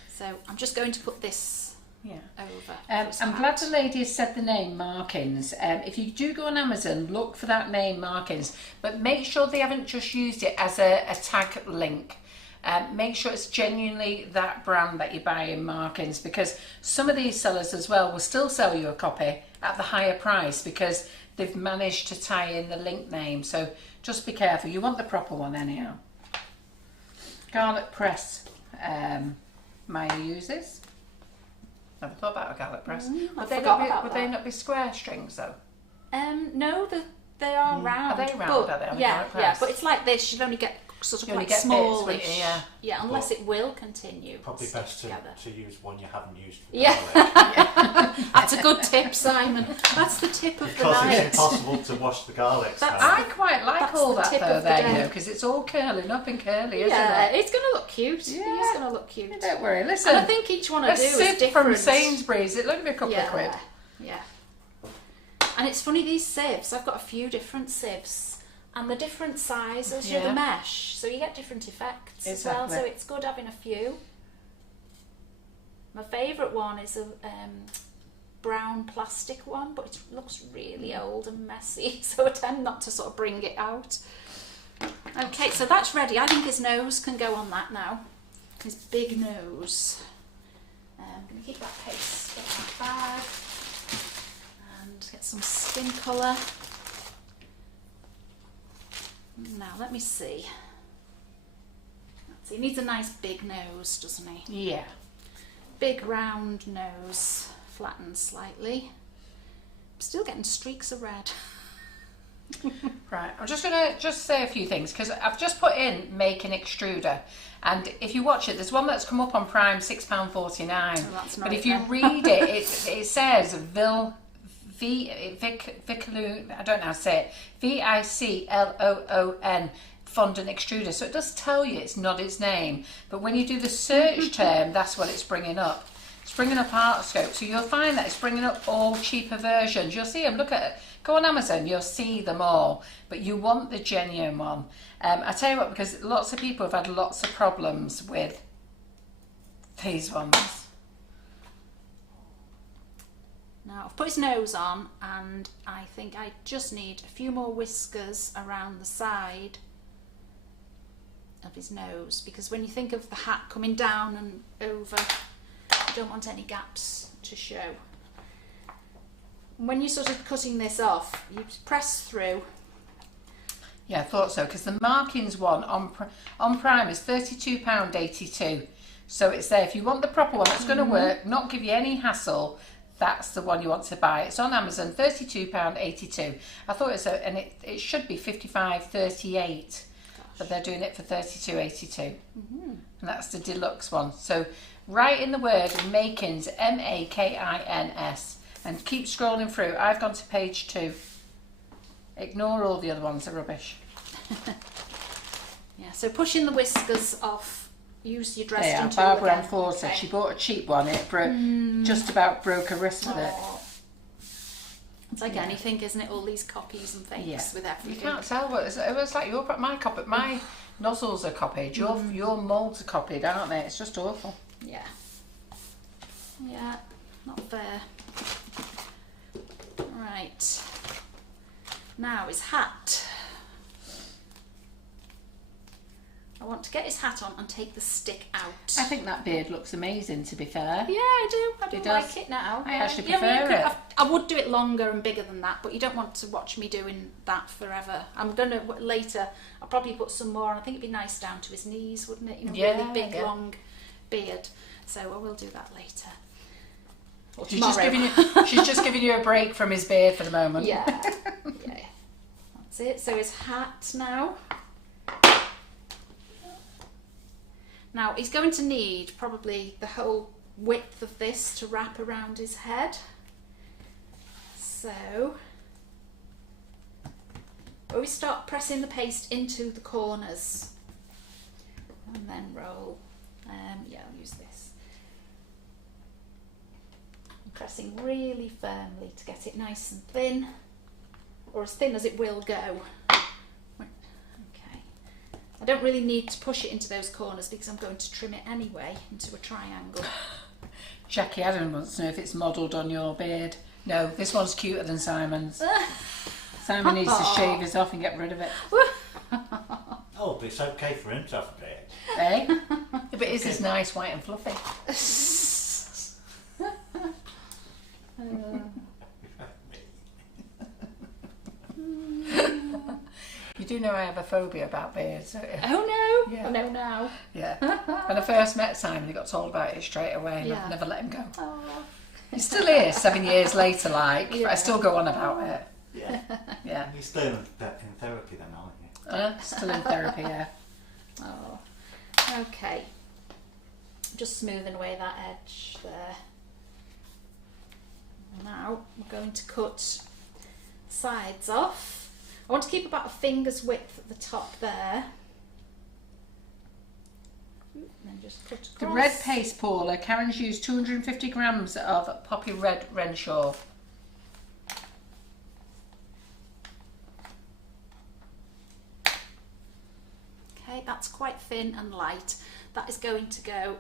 So I'm just going to put this over. I'm glad the lady has said the name Markins. If you do go on Amazon, look for that name Markins, but make sure they haven't just used it as a tag link. Make sure it's genuinely that brand that you buy in Markins, because some of these sellers as well will still sell you a copy at the higher price because they've managed to tie in the link name. So just be careful. You want the proper one anyhow. Garlic press Maya uses. Never thought about a garlic press. Would they not be square strings though? No, they are round. Are they round? But, are they on a yeah, garlic press? yeah, but it's like this. You'll only get sort of You only quite get smallish. bits, Yeah, unless it will continue. Probably stick best together. to use one you haven't used for Yeah. garlic. That's a good tip, Simon. That's the tip of the Because night. it's impossible to wash the garlic. I quite like That's all the that tip though of the there, day. you know, because it's all curling up and curly, isn't Yeah, it? it's going to look cute. Yeah. It's going to look cute. Don't worry, listen. And I think each one I a do is sieve different. from Sainsbury's, it'll only be a couple of quid. Yeah. And it's funny, these sieves, I've got a few different sieves. And the different sizes, you're the mesh, so you get different effects as well. So it's good having a few. My favourite one is a brown plastic one, but it looks really old and messy, so I tend not to sort of bring it out. Okay, so that's ready. I think his nose can go on that now. His big nose. I'm going to keep that paste in my bag and get some skin colour. Now, let me see. He needs a nice big nose, doesn't he? Yeah. Big round nose, flattened slightly. I'm still getting streaks of red. Right, I'm just going to say a few things because I've just put in make an extruder, and if you watch it, there's one that's come up on Prime, £6.49. That's but if you read it, it says I don't know how to say it, VICLOON fondant extruder. So it does tell you it's not its name, but when you do the search term, that's what it's bringing up. It's bringing up Artscope, so you'll find that it's bringing up all cheaper versions. You'll see them. Look at it. Go on Amazon, you'll see them all, but you want the genuine one. I tell you what, because lots of people have had lots of problems with these ones. Now I've put his nose on, and I think I just need a few more whiskers around the side of his nose, because when you think of the hat coming down and over, you don't want any gaps to show. When you're sort of cutting this off, you press through. Yeah, I thought so, because the markings one on Prime is £32.82. So it's there. If you want the proper one that's going to work, not give you any hassle, that's the one you want to buy. It's on Amazon, £32.82. I thought and it should be £55.38, but they're doing it for £32.82. And that's the deluxe one. So write in the word makins, MAKINS. And keep scrolling through. I've gone to page 2. Ignore all the other ones, they're rubbish. Yeah, so pushing the whiskers off, use your Dresden tool Barbara again. Enforcer, Okay. she bought a cheap one. It just about broke her wrist with it. It's like anything, isn't it? All these copies and fakes with everything. You can't tell what it was like. My nozzles are copied. Your moulds are copied, aren't they? It's just awful. Yeah. Yeah, not fair. Right. Now his hat. I want to get his hat on and take the stick out. I think that beard looks amazing, to be fair. Yeah, I do. I do It like does. it now. I actually Yeah, prefer it. I would do it longer and bigger than that, but you don't want to watch me doing that forever. I'm going to, later, I'll probably put some more. I think it'd be nice down to his knees, wouldn't it? You know, really big, long beard. So I will do that later. Or She's tomorrow. just giving you a break from his beard for the moment. Yeah. Yeah. That's it. So his hat now. Now he's going to need probably the whole width of this to wrap around his head. So we start pressing the paste into the corners and then roll. Yeah, I'll use this. I'm pressing really firmly to get it nice and thin, or as thin as it will go. I don't really need to push it into those corners because I'm going to trim it anyway into a triangle. Jackie Adam wants to know if it's modelled on your beard. No, this one's cuter than Simon's. Simon needs to shave his off and get rid of it. Oh, but it's okay for him to have a beard. Eh? But his is nice, white and fluffy. You do know I have a phobia about beards, don't you? Oh no! Yeah. I know now. Yeah. When I first met Simon, he got told about it straight away, and Yeah. I've never let him go. Oh. He still is, 7 years later, like, but Yeah. I still go on about it. Yeah. Yeah. You're still in therapy then, aren't you? Still in therapy, yeah. Oh. Okay. Just smoothing away that edge there. Now we're going to cut sides off. I want to keep about a finger's width at the top there. And then just cut across. The red paste, Paula. Karen's used 250 grams of poppy red Renshaw. Okay, that's quite thin and light. That is going to go.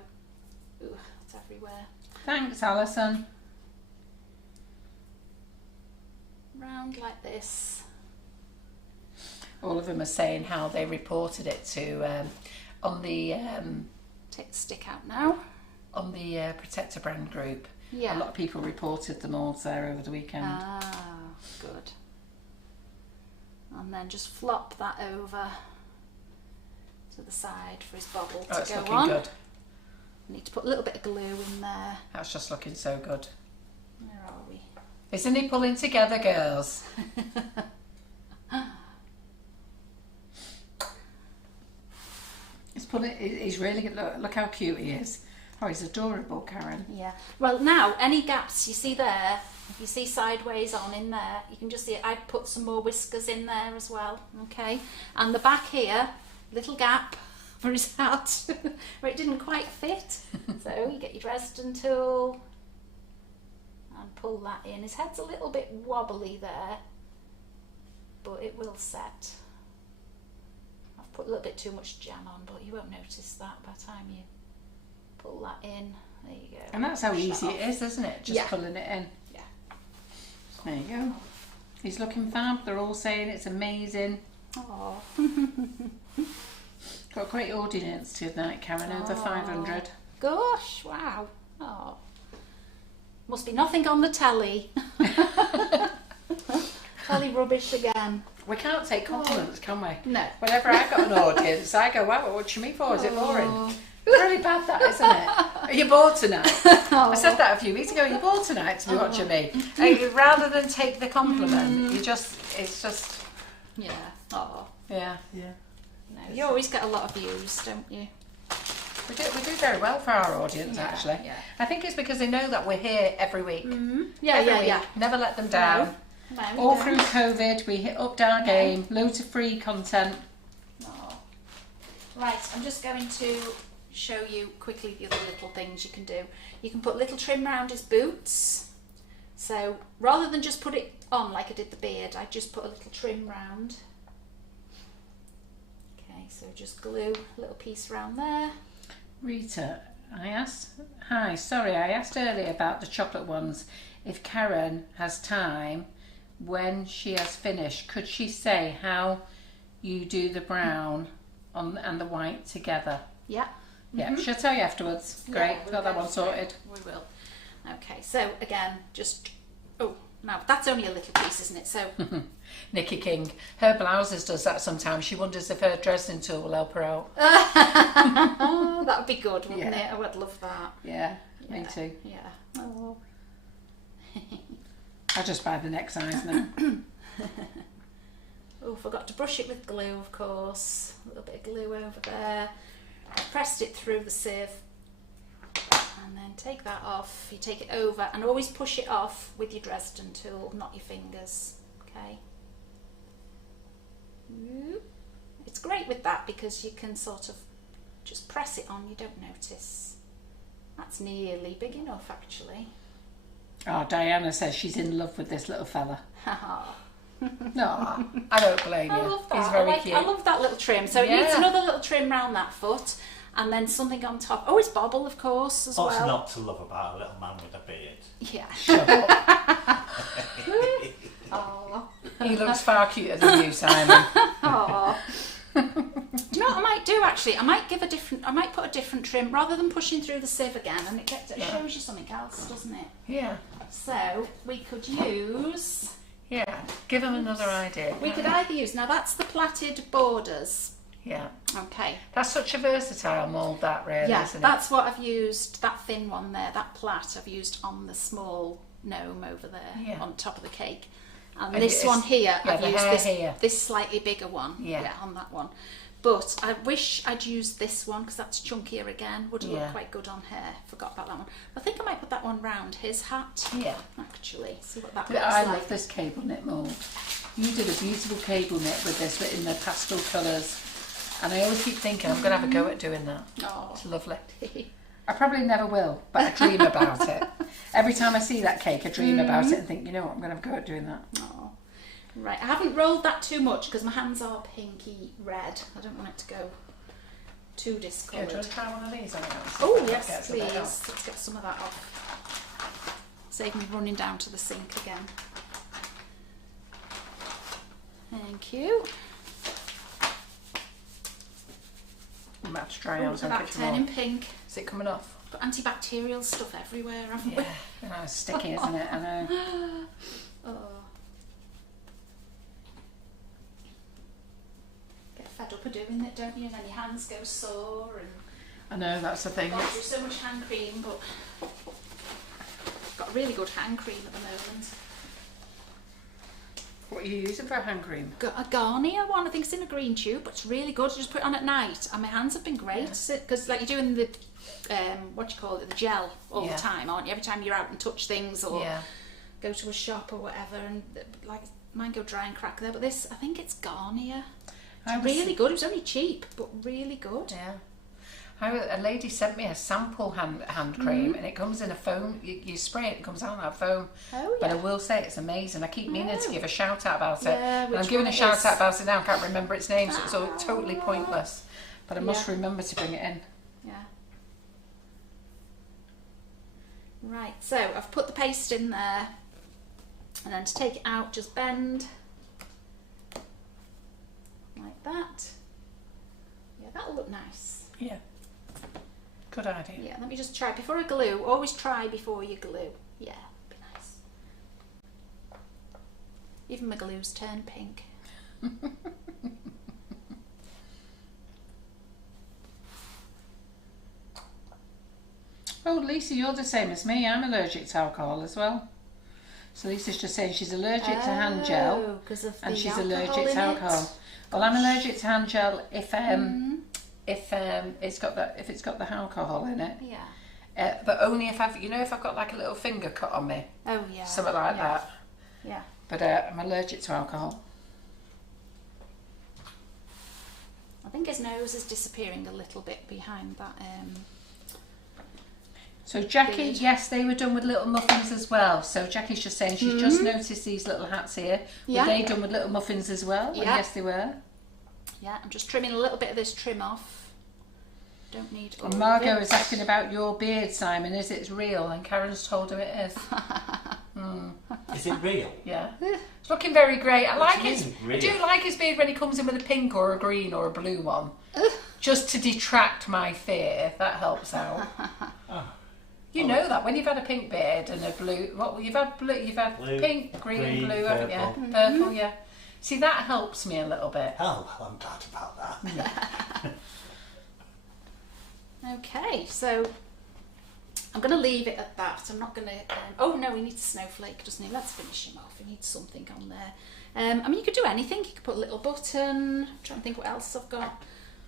Ooh, it's everywhere. Thanks, Alison. Round like this. All of them are saying how they reported it to on the Take the stick out now. Protector brand group. Yeah. A lot of people reported the molds there over the weekend. Ah, good. And then just flop that over to the side for his bobble Oh, to it's go looking on. good. I need to put a little bit of glue in there. That's just looking so good. Where are we? Isn't he pulling together, girls? He's really good. Look how cute he is. Oh, he's adorable, Karen. Yeah. Well, now, any gaps you see there, if you see sideways on in there, you can just see it. I'd put some more whiskers in there as well, okay? And the back here, little gap for his hat, where it didn't quite fit. So you get your Dresden tool and pull that in. His head's a little bit wobbly there, but it will set. I've put a little bit too much jam on, but you won't notice that by the time you pull that in. There you go. And that's how Push easy that it off. is, isn't it? Just Yeah. pulling it in. Yeah. There you go. He's looking fab. They're all saying it's amazing. Oh. Got a great audience tonight, Karen. Over 500. Gosh, wow. Oh. Must be nothing on the telly. Telly rubbish again. We can't take compliments, can we? No. Whenever I got an audience, I go, wow, what watching me for? Is it boring? It's really bad, that, isn't it? Are you bored tonight? I said that a few weeks ago. Are you bored tonight to be watching me? Rather than take the compliment, it's just, Yeah. Oh. yeah. Yeah. No, you always get a lot of views, don't you? We do very well for our audience, Yeah, actually. yeah. I think it's because they know that we're here every week. Yeah, Every yeah, week. yeah. Never let them down. No, we All don't. through COVID, we upped our game. Loads of free content. Oh. Right, I'm just going to show you quickly the other little things you can do. You can put little trim around his boots. So rather than just put it on like I did the beard, I just put a little trim round. Okay, so just glue a little piece around there. Rita, I asked earlier about the chocolate ones. If Karen has time, when she has finished, could she say how you do the brown and the white together? Yeah. Yeah, she'll tell you afterwards. Great, Yeah, got that one sorted. We will. Okay, so again, just, oh, now that's only a little piece, isn't it? So, Nikki King, her blouses does that sometimes. She wonders if her Dresden tool will help her out. oh, that would be good, wouldn't Yeah. it? I would love that. Yeah, me too. Yeah. Oh. I'll just buy the next size now. Oh, forgot to brush it with glue, of course. A little bit of glue over there. I pressed it through the sieve. And then take that off. You take it over and always push it off with your Dresden tool, not your fingers. Okay. It's great with that because you can sort of just press it on, you don't notice. That's nearly big enough, actually. Oh, Diana says she's in love with this little fella. Haha. No, I don't blame you. I love that. He's very I cute. love that little trim. So it Yeah. needs another little trim round that foot, and then something on top. Oh, it's bobble, of course, as What's well. not to love about a little man with a beard? Yeah. Shut up. Oh. He looks far cuter than you, Simon. Oh. Do you know what I might do actually? I might put a different trim rather than pushing through the sieve again, and it shows you something else, doesn't it? Yeah, So we could use. yeah. Give him another idea. We could either use, now that's the plaited borders. Yeah. Okay. That's such a versatile mould, that really, Yeah, isn't it? that's what I've used, that thin one there, that plait I've used on the small gnome over there, Yeah. on top of the cake. And And this it's- one here, yeah, I've the used hair this, here. this slightly bigger one, Yeah. on that one. But I wish I'd used this one because that's chunkier again, would Yeah. look quite good on hair. Forgot about that one. I think I might put that one round his hat, Yeah. actually. See what that But looks I like. love this cable knit mould. You did a beautiful cable knit with this in the pastel colours. And I always keep thinking I'm going to have a go at doing that. Oh. It's lovely. I probably never will, but I dream about it. Every time I see that cake, I dream about it and think, you know what, I'm going to have a go at doing that. Oh. Right, I haven't rolled that too much because my hands are pinky red. I don't want it to go too Yeah, do discoloured. you want to try one of these on it? Oh That yes, gets a bit please. off. Let's get some of that off. Save me running down to the sink again. Thank you. I'm about to try Oh, on look some at that kitchen mould. turning pink. Is it coming off? Got antibacterial stuff everywhere, haven't Yeah. I know, it's sticky, isn't it? I know. we? Oh. Get fed up of doing it, don't you? And then your hands go sore and... I know, that's the thing. I've got so much hand cream, but I've got really good hand cream at the moment. What are you using for a hand cream? Got a Garnier one, I think it's in a green tube, but it's really good. You just put it on at night, and my hands have been great. Because like you're doing the, what do you call it, the gel all the time, aren't you? Every time you're out and touch things or go to a shop or whatever, and like mine go dry and crack there. But this, I think it's Garnier. It's really good. It was only cheap, but really good. Yeah. A lady sent me a sample hand cream, and it comes in a foam. You spray it, it comes out in that foam. Oh, But I will say it's amazing. I keep meaning to give a shout out about it. Yeah, And I'm giving a shout out about it now. I can't remember its name, so it's all totally pointless. But I must remember to bring it in. Yeah. Right, so I've put the paste in there, and then to take it out, just bend like that. Yeah, that'll look nice. Yeah. Good idea. Yeah, let me just try before I glue. Always try before you glue. Yeah, be nice. Even my glue's turned pink. Oh, Lisa, you're the same as me. I'm allergic to alcohol as well. So Lisa's just saying she's allergic to hand gel, and she's allergic to alcohol. Well, I'm allergic to hand gel if it's got the alcohol in it. Yeah. But only if I've got like a little finger cut on me. Oh yeah. Something like that. Yeah. But I'm allergic to alcohol. I think his nose is disappearing a little bit behind that. So Jackie, beard. yes, they were done with little muffins as well. So Jackie's just saying she's just noticed these little hats here. Yeah. Were they done with little muffins as well? Yeah. And yes, they were. Yeah, I'm just trimming a little bit of this trim off. Don't need all And Margot of it. is asking about your beard, Simon. Is it real? And Karen's told her it is. Is it real? Yeah. It's looking very great. I like do you his. mean, I real? do like his beard when he comes in with a pink or a green or a blue one. Just to detract my fear. That helps out. You know that when you've had a pink beard and a blue, you've had Blue, pink, green, blue, haven't purple. you? Purple, yeah. See, that helps me a little bit. Oh, well, I'm glad about that. Okay, so I'm going to leave it at that. I'm not going to... oh no, he needs a snowflake, doesn't he? Let's finish him off. He needs something on there. I mean, you could do anything. You could put a little button. I'm trying to think what else I've got.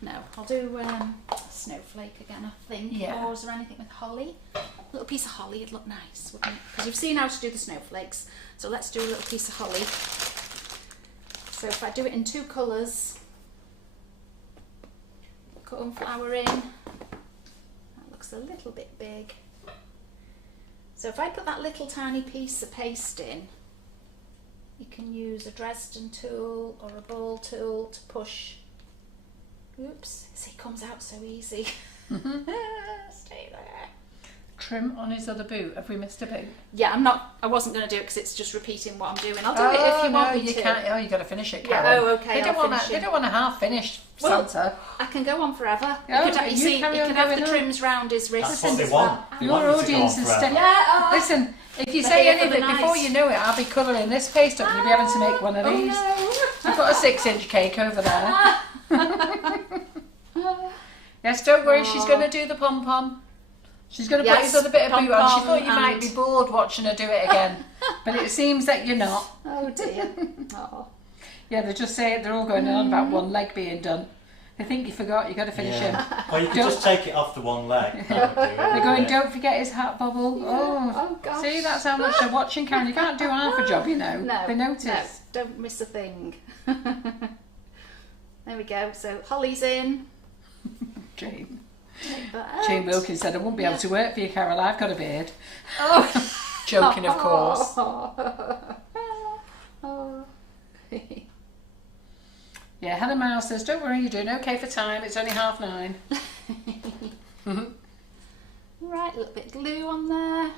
No, I'll do a snowflake again, I think. Yeah. Or is there anything with holly? A little piece of holly would look nice, wouldn't it? Because you've seen how to do the snowflakes. So let's do a little piece of holly. So if I do it in 2 colours, cut and flower in. That looks a little bit big. So if I put that little tiny piece of paste in, you can use a Dresden tool or a ball tool to push. Oops, see, it comes out so easy. Stay there. Trim on his other boot. Have we missed a boot? Yeah, I wasn't going to do it because it's just repeating what I'm doing. I'll do it if you want me you to. can't. Oh, you got to finish it, Yeah, Karen. oh, okay, They don't I'll want finish they it. don't want a half finished Well, Santa. I can go on forever. Oh, you you see, carry you on can have the going on. trims round his wrists. That's what they as want. well. They Your want you to go audience on is forever. Yeah, Listen, if you They're say here for anything the before night. you know it, I'll be colouring this paste up and you'll be having to make one of Oh, these. no. I've got a 6-inch cake over there. Yes, don't worry, she's going to do the pom-pom. She's going to put Yes, his other bit of boot on. She pom-pom thought you might and- be bored watching her do it again. But it seems that you're not. Oh dear. Oh. Yeah, they're just saying, they're all going on about one leg being done. They think you forgot, you got to finish him. Or you could Don't- just take it off the one leg. That would do it, They're going, wouldn't it? don't forget his hat bubble. Oh, gosh. See, that's how much they're watching, Karen. You can't do half a job, you know. No, They notice. no, don't miss a thing. There we go. So Holly's in. Jane. Take that out. Jane Wilkins said, I won't be able to work for you, Carol. I've got a beard. Oh. Joking, of course. Oh. Yeah, Helen Miles says, don't worry, you're doing okay for time. It's only 9:30. Right, a little bit of glue on there.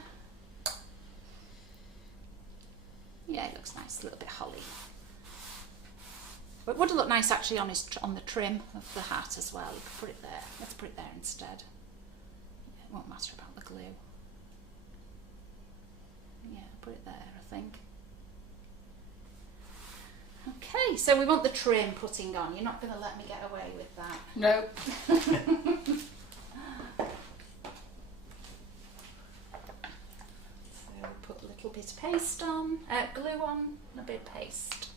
Yeah, it looks nice. A little bit of holly. But it would look nice actually on the trim of the hat as well. You could put it there. Let's put it there instead. It won't matter about the glue. Yeah, put it there, I think. Okay, Okay, so we want the trim putting on. You're not going to let me get away with that. No. So we'll put a little bit of paste on, glue on, and a bit of paste.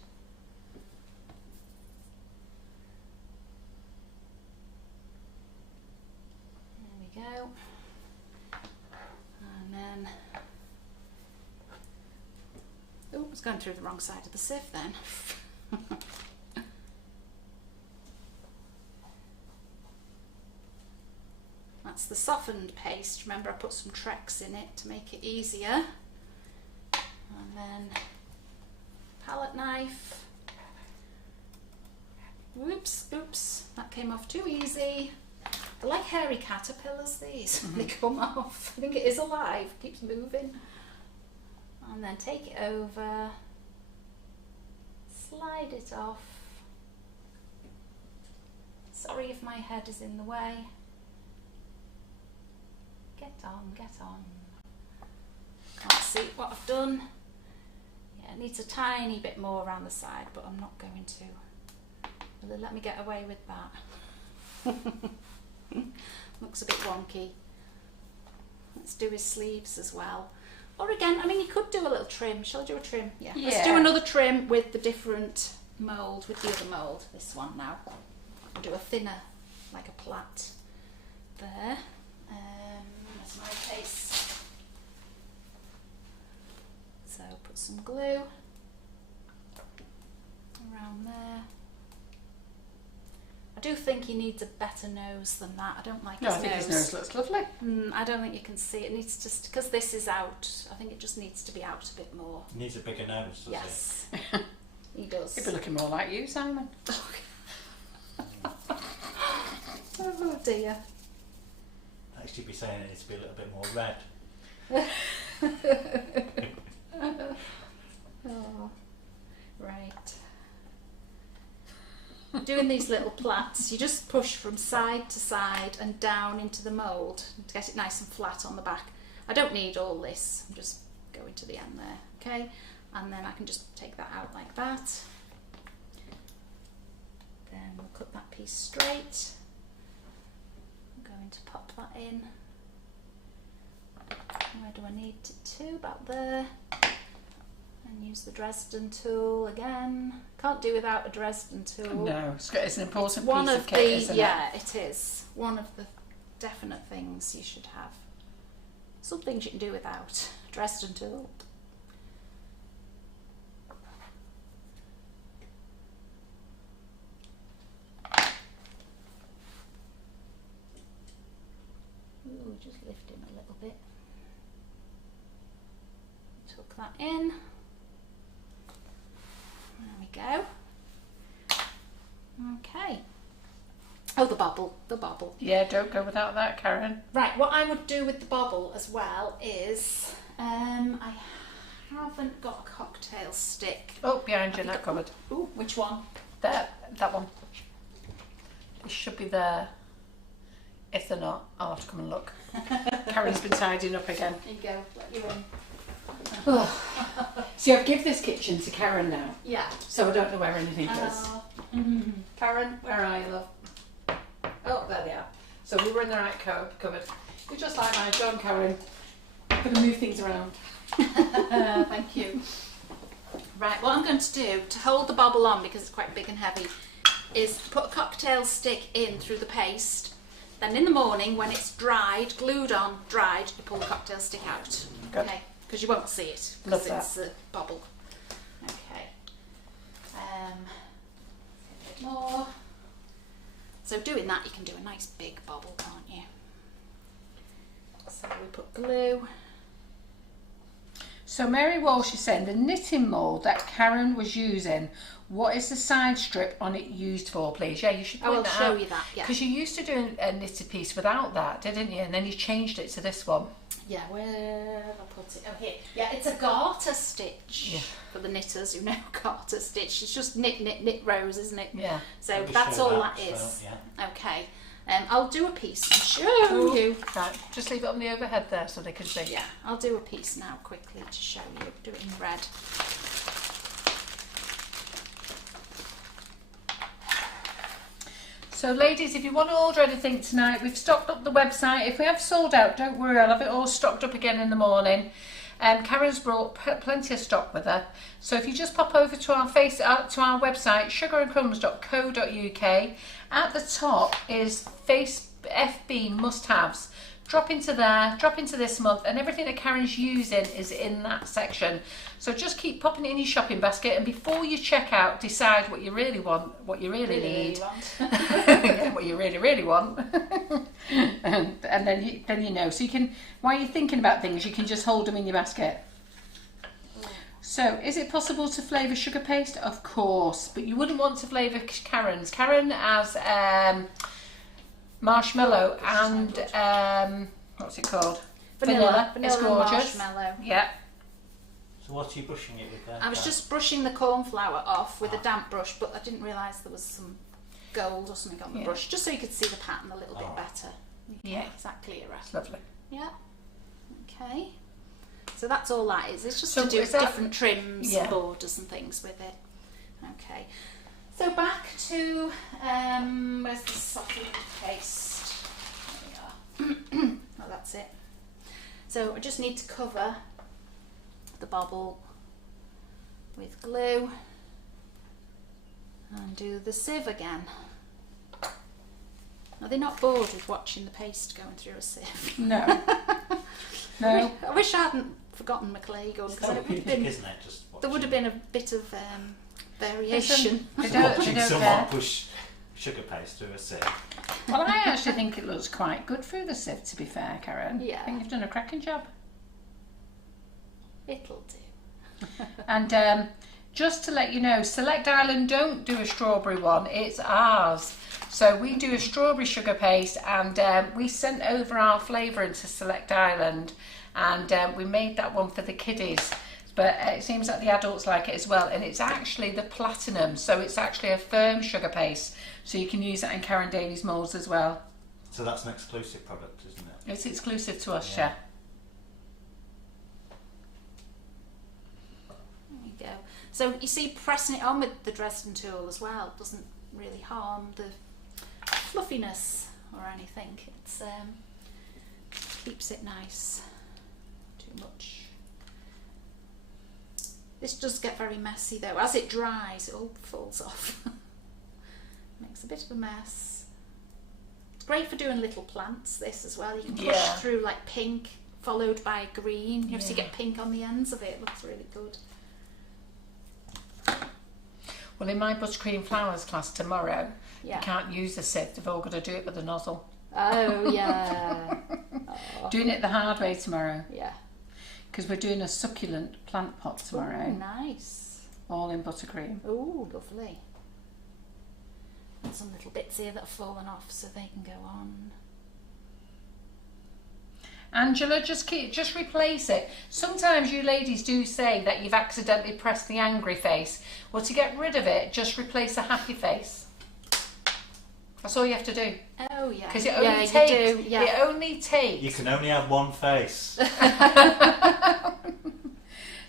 There we go. And then, oh, it's going through the wrong side of the sieve then. That's the softened paste. Remember, I put some Trex in it to make it easier. And then palette knife. Oops, that came off too easy. They're like hairy caterpillars, these. They come off. I think it is alive, keeps moving. And then take it over, slide it off. Sorry if my head is in the way. Get on, get on. Can't see what I've done. Yeah, it needs a tiny bit more around the side, but I'm not going to. Will they let me get away with that? Looks a bit wonky. Let's do his sleeves as well. Or again, I mean, you could do a little trim. Shall I do a trim? Yeah. Let's do another trim with the different mould, with the other mould. This one now. I'll do a thinner, like a plait there. That's my paste. So put some glue around there. I do think he needs a better nose than that. I don't like his nose. I think his nose looks lovely. I don't think you can see it. It needs to, because this is out, I think it just needs to be out a bit more. He needs a bigger nose, does Yes, he does. He'd be looking more like you, Simon. Oh dear. he? Actually, be saying it needs to be a little bit more red. Oh, right. Doing these little plaits, you just push from side to side and down into the mould to get it nice and flat on the back. I don't need all this, I'm just going to the end there, okay? And then I can just take that out like that. Then we'll cut that piece straight. I'm going to pop that in. Where do I need it to? About there. And use the Dresden tool again. Can't do without a Dresden tool. No, it's an important One piece of of kit, isn't it? Yeah, it is. One of the definite things you should have. Some things you can do without. Dresden tool. Ooh, just lift him a little bit. Tuck that in. There we go. Okay. Oh, the bobble. Yeah, don't go without that, Karen. Right, what I would do with the bobble as well is, I haven't got a cocktail stick. Oh, behind you in that cupboard. Ooh, which one? There, that one. It should be there. If they're not, I'll have to come and look. Karen's been tidying up again. There you go, let you in. See, I've given this kitchen to Karen now, Yeah. so I don't know where anything is. Mm-hmm. Karen, where are you, love? Oh, there they are. So we were in the right cupboard. You're just like my John, Karen. I'm going to move things around. Thank you. Right, what I'm going to do to hold the bobble on, because it's quite big and heavy, is put a cocktail stick in through the paste. Then in the morning, when it's dried, glued on, dried, you pull the cocktail stick out. Good. Okay, because you won't see it Love because that. it's a bobble. Okay. A bit more. So doing that, you can do a nice big bobble, can't you? So we put glue. So Mary Walsh is saying the knitting mould that Karen was using, what is the side strip on it used for, please? Yeah, you should I point will that show out. you that, yeah. Because you used to do a knitted piece without that, didn't you? And then you changed it to this one. Yeah, where have I put it? Oh, here. Yeah, it's a garter stitch for the knitters who know garter stitch. It's just knit rows, isn't it? Yeah. So We that's show all that, that is. so, yeah. Okay. I'll do a piece and show you. Right, just leave it on the overhead there so they can see. Yeah, I'll do a piece now quickly to show you. Do it in red. So ladies, if you want to order anything tonight, we've stocked up the website. If we have sold out, don't worry, I'll have it all stocked up again in the morning. Karen's brought plenty of stock with her. So if you just pop over to our website, sugarandcrumbs.co.uk, at the top is FB must-haves. Drop into there, drop into this month, and everything that Karen's using is in that section. So just keep popping it in your shopping basket, and before you check out, decide what you really want, what you really need, yeah, what you really want, and then you know. So you can, while you're thinking about things, you can just hold them in your basket. So, is it possible to flavour sugar paste? Of course, but you wouldn't want to flavour Karen's. Karen has marshmallow and what's it called? Vanilla. It's gorgeous. Marshmallow. Yeah. So what are you brushing it with there? I was just brushing the corn flour off with a damp brush, but I didn't realise there was some gold or something on the brush, just so you could see the pattern a little bit better. Yeah. Exactly right. It's lovely. Yeah. Okay. So that's all that is. It's just to do different trims and borders and things with it. Okay. So back to where's the soft paste? There we are. Oh, that's it. So I just need to cover the bobble with glue and do the sieve again. Are they not bored with watching the paste going through a sieve? No. No. I wish I hadn't forgotten my clay gun, because there would have been a bit of variation. Watching someone push sugar paste through a sieve. Well, I actually think it looks quite good through the sieve, to be fair, Karen. Yeah. I think you've done a cracking job. It'll do. And just to let you know, Select Island don't do a strawberry one, it's ours. So we do a strawberry sugar paste, and we sent over our flavouring to Select Island, and we made that one for the kiddies. But it seems like the adults like it as well, and it's actually the platinum, so it's actually a firm sugar paste, so you can use that in Karen Davies moulds as well. So that's an exclusive product, isn't it? It's exclusive to us, yeah. There you go. So you see, pressing it on with the Dresden tool as well doesn't really harm the fluffiness or anything. It's keeps it nice. Too much. This does get very messy though. As it dries, it all falls off. Makes a bit of a mess. It's great for doing little plants, this as well. You can push through like pink followed by green. You get pink on the ends of it. It looks really good. Well, in my buttercream flowers class tomorrow, you can't use the sieve. They've all got to do it with a nozzle. Oh, yeah. Doing it the hard way tomorrow. Yeah. Because we're doing a succulent plant pot tomorrow. Ooh, nice. All in buttercream. Oh, lovely. And some little bits here that have fallen off so they can go on. Angela, just replace it. Sometimes you ladies do say that you've accidentally pressed the angry face. Well, to get rid of it, just replace a happy face. That's all you have to do. Oh yeah. Because it only takes. You can only have one face.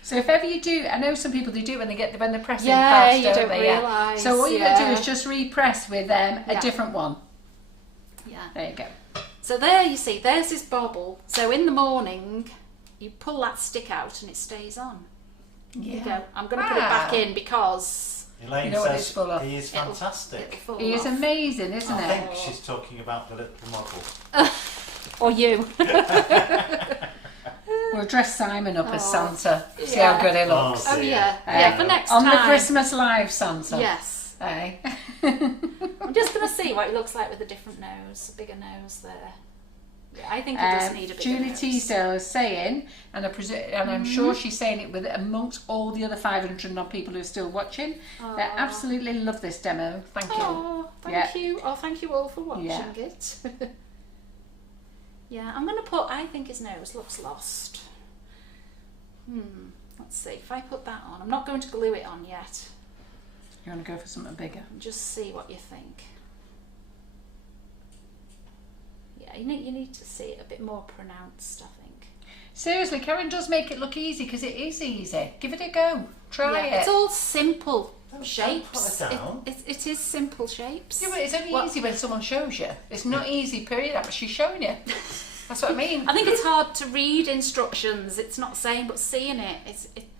So if ever you do, I know some people do it when they're pressing fast, you don't realise. So all you got to do is just repress with a different one. Yeah. There you go. So there you see, there's this bobble. So in the morning, you pull that stick out and it stays on. Yeah. You go, I'm going to put it back in because... Elaine says he is fantastic. He is amazing, isn't it? I think she's talking about the little model. Or you. We'll dress Simon up as Santa. See how good he looks. Oh yeah. For next on time. On the Christmas Live Santa. Yes. Hey. I'm just going to see what he looks like with a different nose, a bigger nose there. Yeah, I think he does need a bigger Julie nose. Teasdale is saying, and I'm sure she's saying it with amongst all the other 500 odd people who are still watching. They absolutely love this demo. Thank you. Oh, thank you. Oh, thank you all for watching it. Yeah, I'm going to put, I think his nose looks lost. Let's see, if I put that on, I'm not going to glue it on yet. You want to go for something bigger? Just see what you think. Yeah, you need to see it a bit more pronounced, I think. Seriously, Karen does make it look easy because it is easy. Give it a go. Try it. It's all simple shapes. Put it down. It is simple shapes. Yeah, but it's only easy when someone shows you. It's not easy, period. But she's showing you. That's what I mean. I think it's hard to read instructions. It's not saying, but seeing it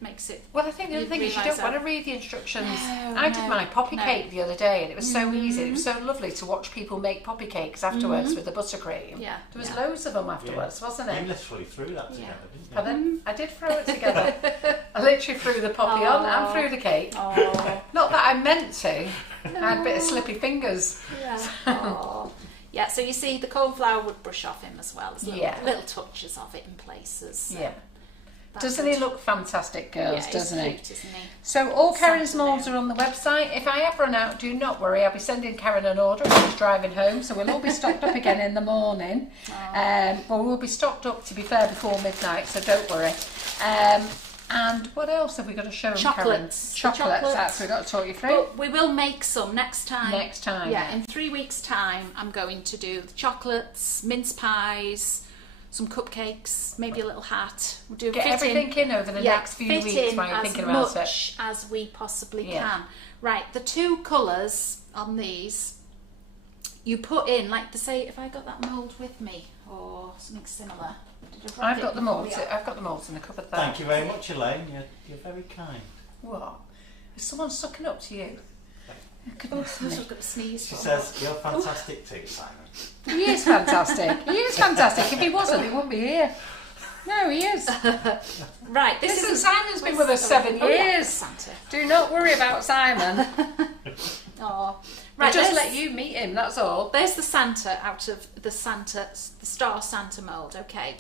makes it. Well, I think the other thing is you don't want to read the instructions. No, I did my poppy cake the other day, and it was so easy. Mm-hmm. It was so lovely to watch people make poppy cakes afterwards with the buttercream. Yeah, There was loads of them afterwards, wasn't You it? literally threw that together, didn't you? And then I did throw it together. I literally threw the poppy on and threw the cake. Oh. Not that I meant to. I had a bit of slippy fingers. Yeah. Oh. Yeah, so you see the cornflower would brush off him as well. There's little touches of it in places. So Yeah. that's Doesn't he look fantastic, girls? Yeah, doesn't he? cute, isn't he? So all Karen's Saturday. molds are on the website. If I ever run out, do not worry. I'll be sending Karen an order when she's driving home, so we'll all be stocked up again in the morning. Well, we'll be stocked up, to be fair, before midnight, so don't worry. And what else have we got to show them, Chocolates. Karen? Chocolates. Chocolates. That's we've got to talk you through. But we will make some next time. Next time. Yeah, in 3 weeks' time, I'm going to do the chocolates, mince pies, some cupcakes, maybe a little hat. We'll do Get everything in over the next few fit weeks in while you're as thinking about it. much as we possibly Yeah. can. Right, the two colours on these, you put in, like to say, if I got that mould with me or something similar. I've got the molds. I've got the molds in the cupboard there. Thank you very much, Elaine. You're very kind. What? Is someone sucking up to you? Goodness me. I've got to sneeze. She says, you're fantastic too, Simon. He is fantastic. He is fantastic. If he wasn't, he wouldn't be here. No, he is. Right, this Listen, is Simon's been with us 7 Oh, yeah, years. Santa. Do not worry about Simon. Oh, Right, right. just there's- let you meet him, that's all. There's the Santa out of the Star Santa mould. Okay.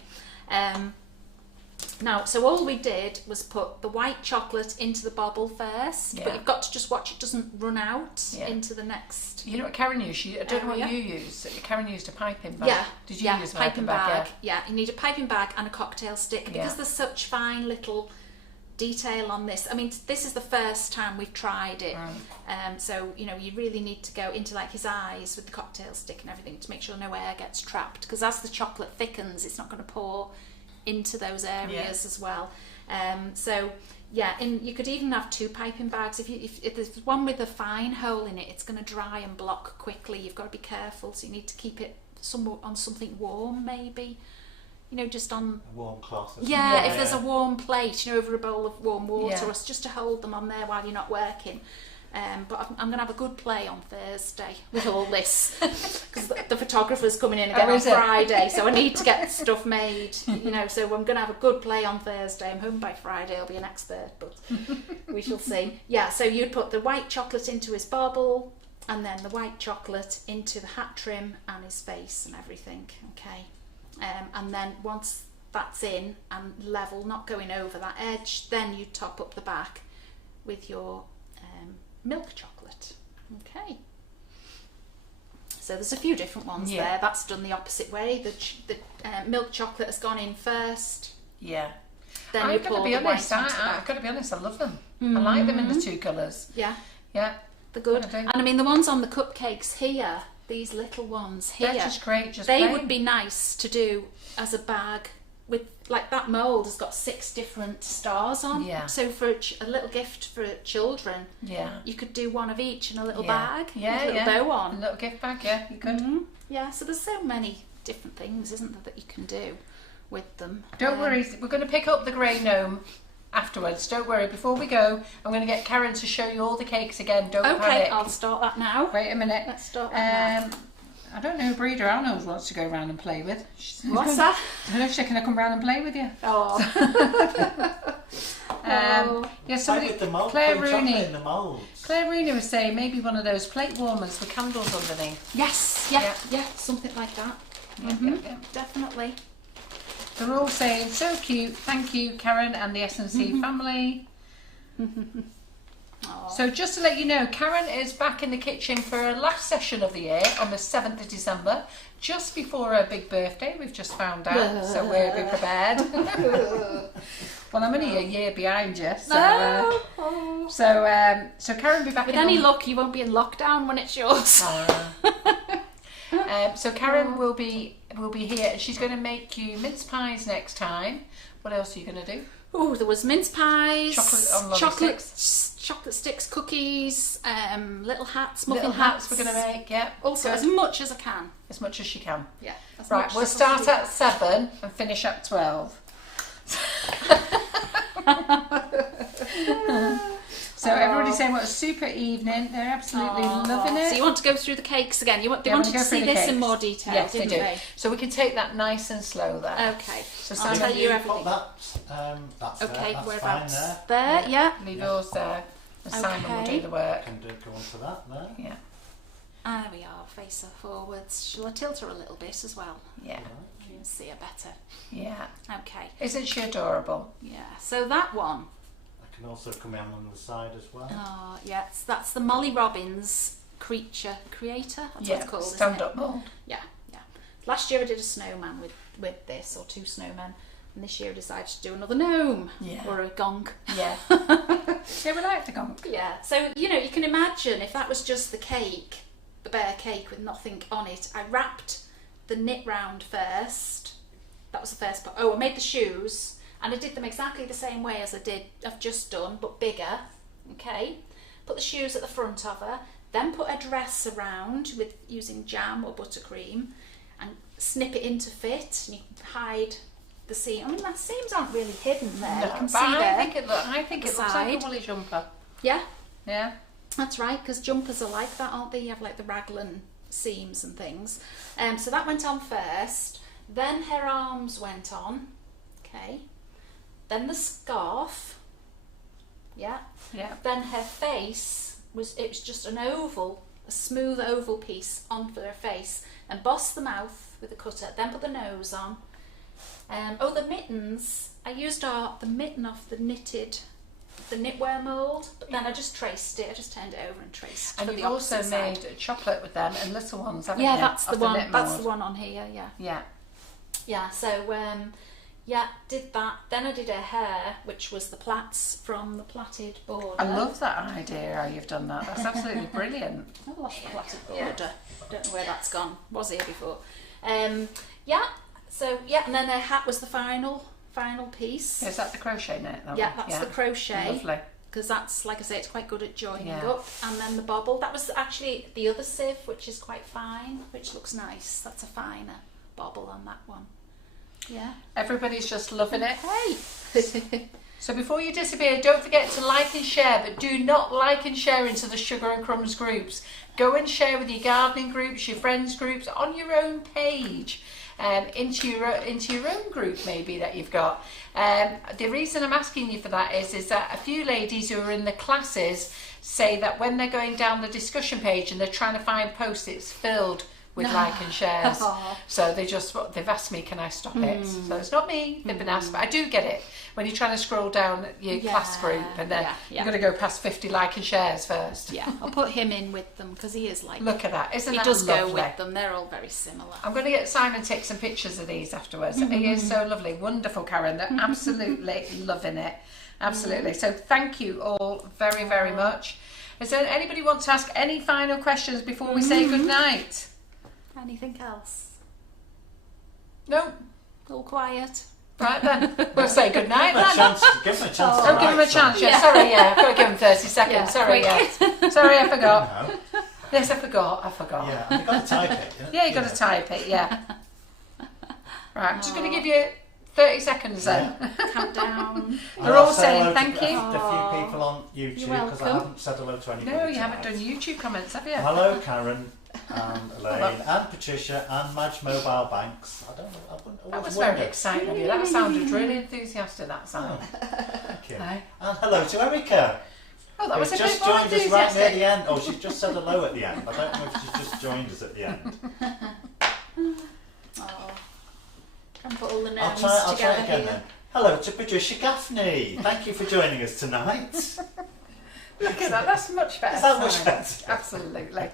Now, so all we did was put the white chocolate into the bobble first, Yeah. but you've got to just watch it doesn't run out Yeah. into the next. You know what Karen used? I don't know what Area. you used. Karen used a piping bag. Yeah. Did you yeah, use a piping bag? Yeah. Yeah, you need a piping bag and a cocktail stick because Yeah. there's such fine little detail on this. I mean, this is the first time we've tried it, so you know you really need to go into like his eyes with the cocktail stick and everything to make sure no air gets trapped. Because as the chocolate thickens, it's not going to pour into those areas as well. So yeah, and you could even have two piping bags. If there's one with a fine hole in it, it's going to dry and block quickly. You've got to be careful. So you need to keep it on something warm, maybe. You know, just on A warm cloth. yeah, if there's a warm plate, you know, over a bowl of warm water, Yeah. or just to hold them on there while you're not working. But I'm going to have a good play on Thursday with all this because the photographer's coming in again on is it? Friday, so I need to get stuff made. You know, so I'm going to have a good play on Thursday. I'm home by Friday. I'll be an expert, but we shall see. Yeah, so you'd put the white chocolate into his bobble, and then the white chocolate into the hat trim and his face and everything. Okay. And then once that's in and level, not going over that edge, then you top up the back with your milk chocolate. Okay. So there's a few different ones Yeah. there. That's done the opposite way. The milk chocolate has gone in first. Yeah. Then I'm you going to pour be the honest. white onto the I've back. got to be honest. I love them. I like them in the two colours. Yeah, Yeah. they're good. I do. And I mean the ones on the cupcakes here, these little ones here, They're just great. they plain. would be nice to do as a bag with, like that mould has got 6 different stars on. Yeah. So for a little gift for children, Yeah. you could do one of each in a little Yeah. bag, Yeah, with a little bow A on. little gift bag. Yeah, you could. Yeah, so there's so many different things, isn't there, that you can do with them. Don't worry. We're going to pick up the grey gnome afterwards. Don't worry. Before we go, I'm going to get Karen to show you all the cakes again. Don't Okay, panic. I'll start that now. Wait a minute. Let's start that now. I don't know, Breeder Arnold wants to go round and play with. What's that? I don't know if she can come round and play with you. Oh. Yeah, somebody, with the mould, Claire putting chocolate Rooney. in the moulds. Claire Rooney was saying maybe one of those plate warmers with candles underneath. Yes, yeah, something like that. Yeah. Definitely. They're all saying so cute. Thank you, Karen and the S&C family. So just to let you know, Karen is back in the kitchen for her last session of the year on the 7th of December, just before her big birthday. We've just found out, so we'll be prepared. Well, I'm only a year behind you, so so Karen will be back. With in any on- luck, you won't be in lockdown when it's yours. So Karen will be here, and she's going to make you mince pies next time. What else are you going to do? Oh, there was mince pies, Chocolate on lovely chocolate sticks, cookies, little hats, muffin Little hats we're going to make, yeah. Also, as much as I can. As much as she can. Yeah. Right, we'll start at 7 and finish at 12. So everybody's saying what a super evening. They're absolutely loving it. So you want to go through the cakes again? They wanted to see this in more detail, yes, didn't they do. they? So we can take that nice and slow there. Okay. So I'll tell you everything. That's Okay, there. whereabouts? Fine There, yeah. Leave yours there. And Simon will do the work. Can go on to that there. Yeah. There we are, face her forwards. Shall I tilt her a little bit as well? Yeah. You can see her better. Yeah. Okay. Isn't she adorable? Yeah. So that one. I can also come in on the side as well. Oh, yes. That's the Molly Robbins creator. That's what it's called. Stand up mould. Yeah, yeah. Last year I did a snowman with this, or 2 snowmen. And this year I decided to do another gnome. Yeah. Or a gong. Yeah. Yeah, we like the gong. Yeah. So, you know, you can imagine if that was just the cake, the bare cake with nothing on it. I wrapped the knit round first. That was the first part. Oh, I made the shoes. And I did them exactly the same way as I've just done, but bigger. Okay. Put the shoes at the front of her. Then put a dress around with using jam or buttercream. And snip it into fit. And you can hide the seam. I mean, the seams aren't really hidden there. No, You can but see I there. think it looks like a woolly jumper. Yeah. Yeah. That's right, because jumpers are like that, aren't they? You have like the raglan seams and things. So that went on first. Then her arms went on. Okay. Then the scarf. Yeah. Yeah. Then her face was just an oval, a smooth oval piece on for her face. Embossed the mouth with a cutter. Then put the nose on. The mittens. I used the mitten off the knitwear mould, but then I just traced it. I just turned it over and traced. And for you've the also opposite made side. chocolate with them and little ones, haven't you? Yeah, that's the Off one. knit That's mould. the one on here. Yeah. Yeah. Yeah. So did that. Then I did her hair, which was the plaits from the plaited border. I love that idea, how you've done that. That's absolutely brilliant. I lost the plaited Yeah. border. Don't know where that's gone. Was here before. So and then her hat was the final piece. Is that the crochet knit? That Yeah, one? that's the crochet. Lovely. Because that's, like I say, it's quite good at joining Yeah. up. And then the bobble, that was actually the other sieve, which is quite fine, which looks nice. That's a finer bobble on that one. Yeah. Everybody's just loving it. Hey! So before you disappear, don't forget to like and share, but do not like and share into the Sugar and Crumbs groups. Go and share with your gardening groups, your friends groups, on your own page. Into your own group maybe that you've got. The reason I'm asking you for that is that a few ladies who are in the classes say that when they're going down the discussion page and they're trying to find post-its filled with like and shares, so they've asked me, can I stop it? So it's not me, they've been asked, but I do get it when you're trying to scroll down your class group and then you've got to go past 50 like and shares first. Yeah, I'll put him in with them because he is like... Look at that, isn't he that does lovely? go with them, they're all very similar. I'm going to get Simon to take some pictures of these afterwards. He is so lovely, wonderful, Karen. They're absolutely loving it. Absolutely. So thank you all very, very much. Is there anybody want to ask any final questions before we say good night? Anything else? No. All quiet. Right then, we'll say good night then. Give him a chance to Oh, give him a write chance. something. Yeah, sorry, I've got to give him 30 seconds. Yeah, Sorry, quick. Sorry, I forgot. No. Yes, I forgot. Yeah, and you've got to type it. Yeah, you've got to type it, yeah. Right, I'm just going to give you 30 seconds then. Countdown. They're all saying thank you. A few people on You're YouTube because I welcome. haven't said hello to anybody. No, you haven't tonight. done YouTube comments, have you? Hello, Karen and Elaine and Patricia and Madge Mobile Banks. I don't know. I wouldn't. That was very exciting of you. That sounded really enthusiastic, that sound. Thank you. Aye. And hello to Erica. Oh, that was a Who's just bit more joined us right near enthusiastic. the end. Oh, she's just said hello at the end. I don't know if she's just joined us at the end. Oh. And put all the I'll gnomes try together it again here. then. Hello to Patricia Gaffney. Thank you for joining us tonight. Look at that, that's much better. Is that much sign. better? Absolutely.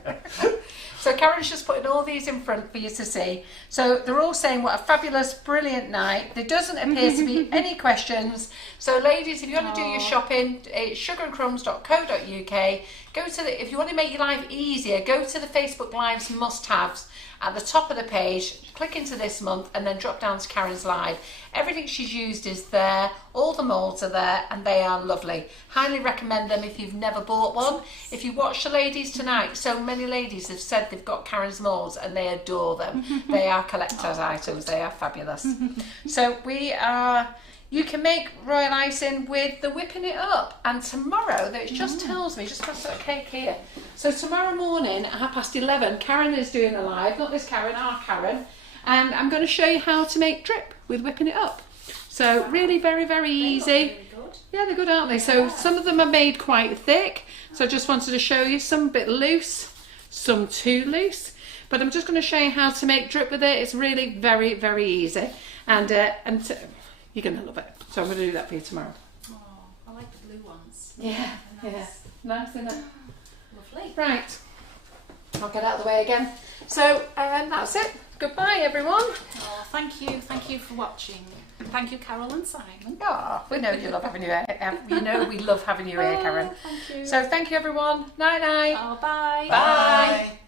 So Karen's just putting all these in front for you to see. So they're all saying what a fabulous, brilliant night. There doesn't appear to be any questions. So ladies, if you want to do your shopping, it's sugarandcrumbs.co.uk. go to the, if you want to make your life easier, go to the Facebook Lives must-haves at the top of the page, click into this month and then drop down to Karen's Live. Everything she's used is there, all the moulds are there and they are lovely. Highly recommend them if you've never bought one. If you watch the ladies tonight, so many ladies have said they've got Karen's moulds and they adore them. They are collector's items, they are fabulous. So you can make royal icing with the whipping it up, and tomorrow, it just tells me, just pass that cake here. So tomorrow morning at 11:30, Karen is doing a live, not this Karen, our Karen, and I'm going to show you how to make drip with whipping it up. So really very, very easy. Really good. Yeah, they're good, aren't they? So some of them are made quite thick, so I just wanted to show you some a bit loose, some too loose, but I'm just going to show you how to make drip with it. It's really very, very easy, and you're going to love it. So I'm going to do that for you tomorrow. Oh, I like the blue ones. Yeah, Nice. yeah. Nice, isn't it? Lovely. Right. I'll get out of the way again. So that's it. Goodbye, everyone. Oh, thank you for watching. Thank you, Carol and Simon. Oh, we know you love having you here. You know we love having you here, Karen. Thank you. So thank you, everyone. Night, night. Oh, bye. Bye.